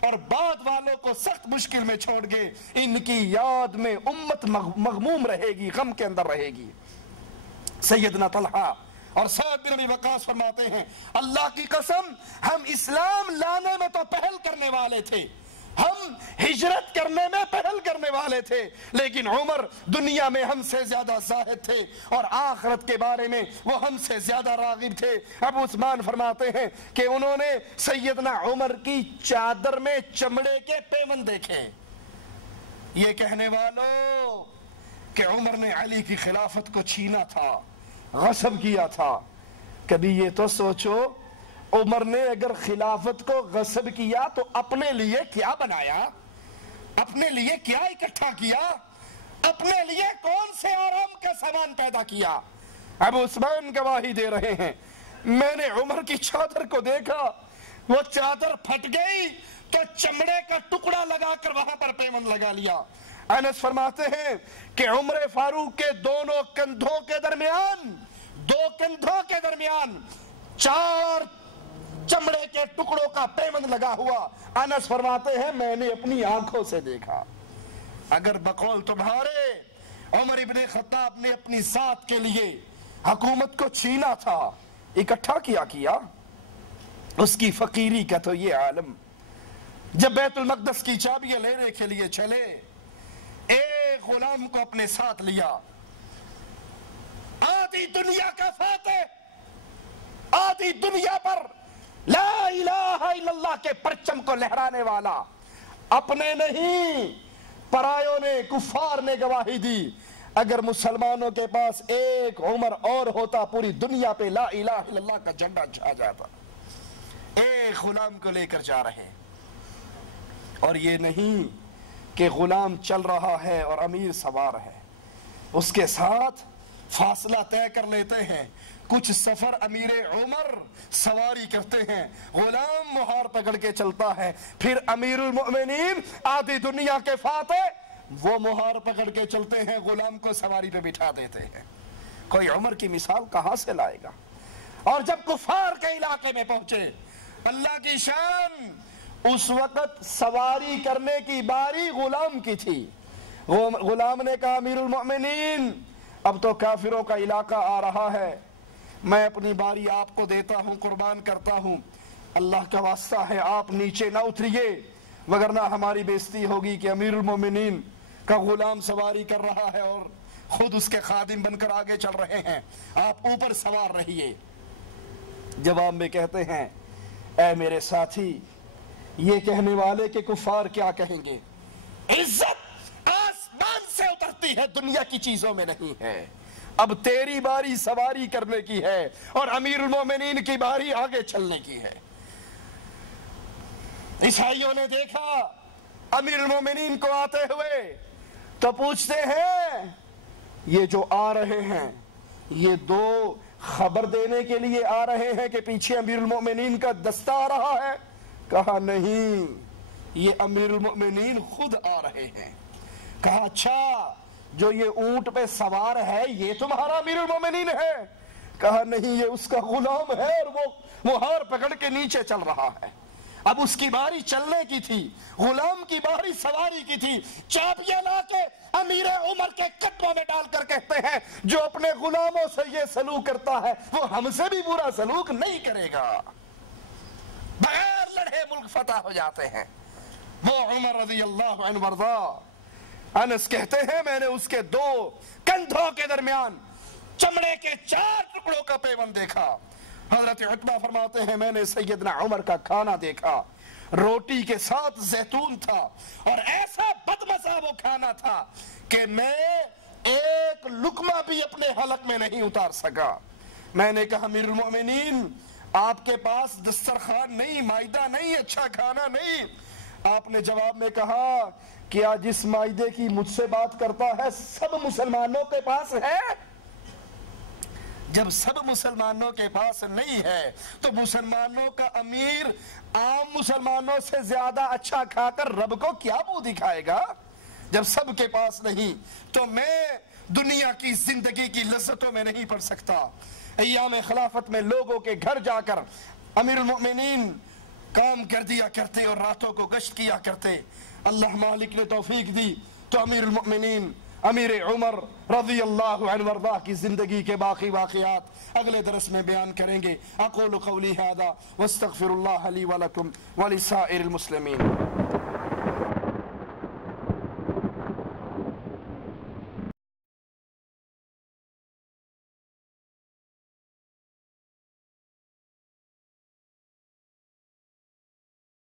اور بعد والوں کو سخت مشکل میں چھوڑ گئے. ان کی یاد میں امت مغموم رہے گی, غم کے اندر رہے گی. سیدنا طلحہ اور سعد بن ابی وقاص فرماتے ہیں اللہ کی قسم ہم اسلام لانے میں تو پہل کرنے والے تھے, ہم ہجرت کرنے میں پہل کرنے والے تھے, لیکن عمر دنیا میں ہم سے زیادہ زاہد تھے اور آخرت کے بارے میں وہ ہم سے زیادہ راغب تھے. ابو عثمان فرماتے ہیں کہ انہوں نے سیدنا عمر کی چادر میں چمڑے کے پیوند دیکھے. یہ کہنے والوں کہ عمر نے علی کی خلافت کو چھینا تھا, غصب کیا تھا. کبھی یہ تو سوچو عمر نے اگر خلافت کو غصب کیا تو اپنے لیے کیا بنایا, اپنے لیے کیا اکٹھا کیا, اپنے لیے کون سے آرام کا سامان پیدا کیا. ابو عثمان گواہی دے رہے ہیں میں نے عمر کی چادر کو دیکھا, وہ چادر پھٹ گئی تو چمڑے کا ٹکڑا لگا کر وہاں پر پیوند لگا لیا. انس فرماتے ہیں کہ عمر فاروق کے دونوں کندھوں کے درمیان, دو کندھوں کے درمیان 4 چمڑے کے ٹکڑوں کا پیوند لگا ہوا. انس فرماتے ہیں میں نے اپنی آنکھوں سے دیکھا. اگر بقول تمہارے عمر ابن خطاب نے اپنی ذات کے لیے حکومت کو چھینا تھا, اکٹھا کیا, اس کی فقیری کا تو یہ عالم. جب بیت المقدس کی چابیاں لینے کے لیے چلے, ایک غلام کو اپنے ساتھ لیا, آدھی دنیا کا فاتح, آدھی دنیا پر لا الہ الا اللہ کے پرچم کو لہرانے والا, اپنے نہیں پرایوں نے, کفار نے گواہی دی اگر مسلمانوں کے پاس ایک عمر اور ہوتا پوری دنیا پہ لا الہ الا اللہ کا جھنڈا چھا جاتا. ایک غلام کو لے کر جا رہے, اور یہ نہیں کہ غلام چل رہا ہے اور امیر سوار ہے, اس کے ساتھ فاصلہ طے کر لیتے ہیں. کچھ سفر امیر عمر سواری کرتے ہیں, غلام مہار پکڑ کے چلتا ہے, پھر امیر المؤمنین آدھی دنیا کے فاتح وہ مہار پکڑ کے چلتے ہیں, غلام کو سواری پہ بٹھا دیتے ہیں. کوئی عمر کی مثال کہاں سے لائے گا. اور جب کفار کے علاقے میں پہنچے, اللہ کی شان, اس وقت سواری کرنے کی باری غلام کی تھی. غلام نے کہا امیر المؤمنین اب تو کافروں کا علاقہ آ رہا ہے, میں اپنی باری آپ کو دیتا ہوں, قربان کرتا ہوں, اللہ کا واسطہ ہے آپ نیچے نہ اتریے وگرنہ ہماری بےزتی ہوگی کہ امیر المومنین کا غلام سواری کر رہا ہے اور خود اس کے خادم بن کر آگے چل رہے ہیں, آپ اوپر سوار رہیے. جواب میں کہتے ہیں اے میرے ساتھی, یہ کہنے والے کہ کفار کیا کہیں گے, عزت آسمان سے اترتی ہے, دنیا کی چیزوں میں نہیں ہے. اب تیری باری سواری کرنے کی ہے اور امیر المومنین کی باری آگے چلنے کی ہے. عیسائیوں نے دیکھا امیر المومنین کو آتے ہوئے تو پوچھتے ہیں یہ جو آ رہے ہیں یہ 2 خبر دینے کے لیے آ رہے ہیں کہ پیچھے امیر المومنین کا دستہ آ رہا ہے. کہا نہیں, یہ امیر المومنین خود آ رہے ہیں. کہا اچھا جو یہ اونٹ پہ سوار ہے یہ تمہارا امیر المومنین ہے؟ کہا نہیں, یہ اس کا غلام ہے اور وہ ہار پکڑ کے نیچے چل رہا ہے. اب اس کی باری چلنے کی تھی, غلام کی باری سواری کی تھی. چابیاں لا کے امیر عمر کے قدموں میں ڈال کر کہتے ہیں جو اپنے غلاموں سے یہ سلوک کرتا ہے وہ ہم سے بھی برا سلوک نہیں کرے گا. بغیر لڑے ملک فتح ہو جاتے ہیں. وہ عمر رضی اللہ عنہ وارضا, انس کہتے ہیں میں نے اس کے 2 کندھوں کے درمیان چمڑے کے 4 ٹکڑوں کا پیوند دیکھا. حضرت عتبہ فرماتے ہیں میں نے سیدنا عمر کا کھانا دیکھا, روٹی کے ساتھ زیتون تھا اور ایسا بدمزہ وہ کھانا تھا کہ میں ایک لقمہ بھی اپنے حلق میں نہیں اتار سکا. میں نے کہا امیر المومنین آپ کے پاس دسترخوان نہیں, مائدہ نہیں, اچھا کھانا نہیں. آپ نے جواب میں کہا کیا جس مائدے کی مجھ سے بات کرتا ہے سب مسلمانوں کے پاس ہے؟ جب سب مسلمانوں کے پاس نہیں ہے تو مسلمانوں کا امیر عام مسلمانوں سے زیادہ اچھا کھا کر رب کو کیا منہ دکھائے گا؟ جب سب کے پاس نہیں تو میں دنیا کی زندگی کی لذتوں میں نہیں پڑ سکتا. ایام خلافت میں لوگوں کے گھر جا کر امیر المؤمنین کام کر دیا کرتے اور راتوں کو گشت کیا کرتے. اللہ مالک نے توفیق دی تو امیر المؤمنین امیر عمر رضی اللہ عنہ وارضاہ کی زندگی کے باقی واقعات اگلے درس میں بیان کریں گے. اقول قولی ھذا واستغفر اللہ لی ولکم ولسائر المسلمین.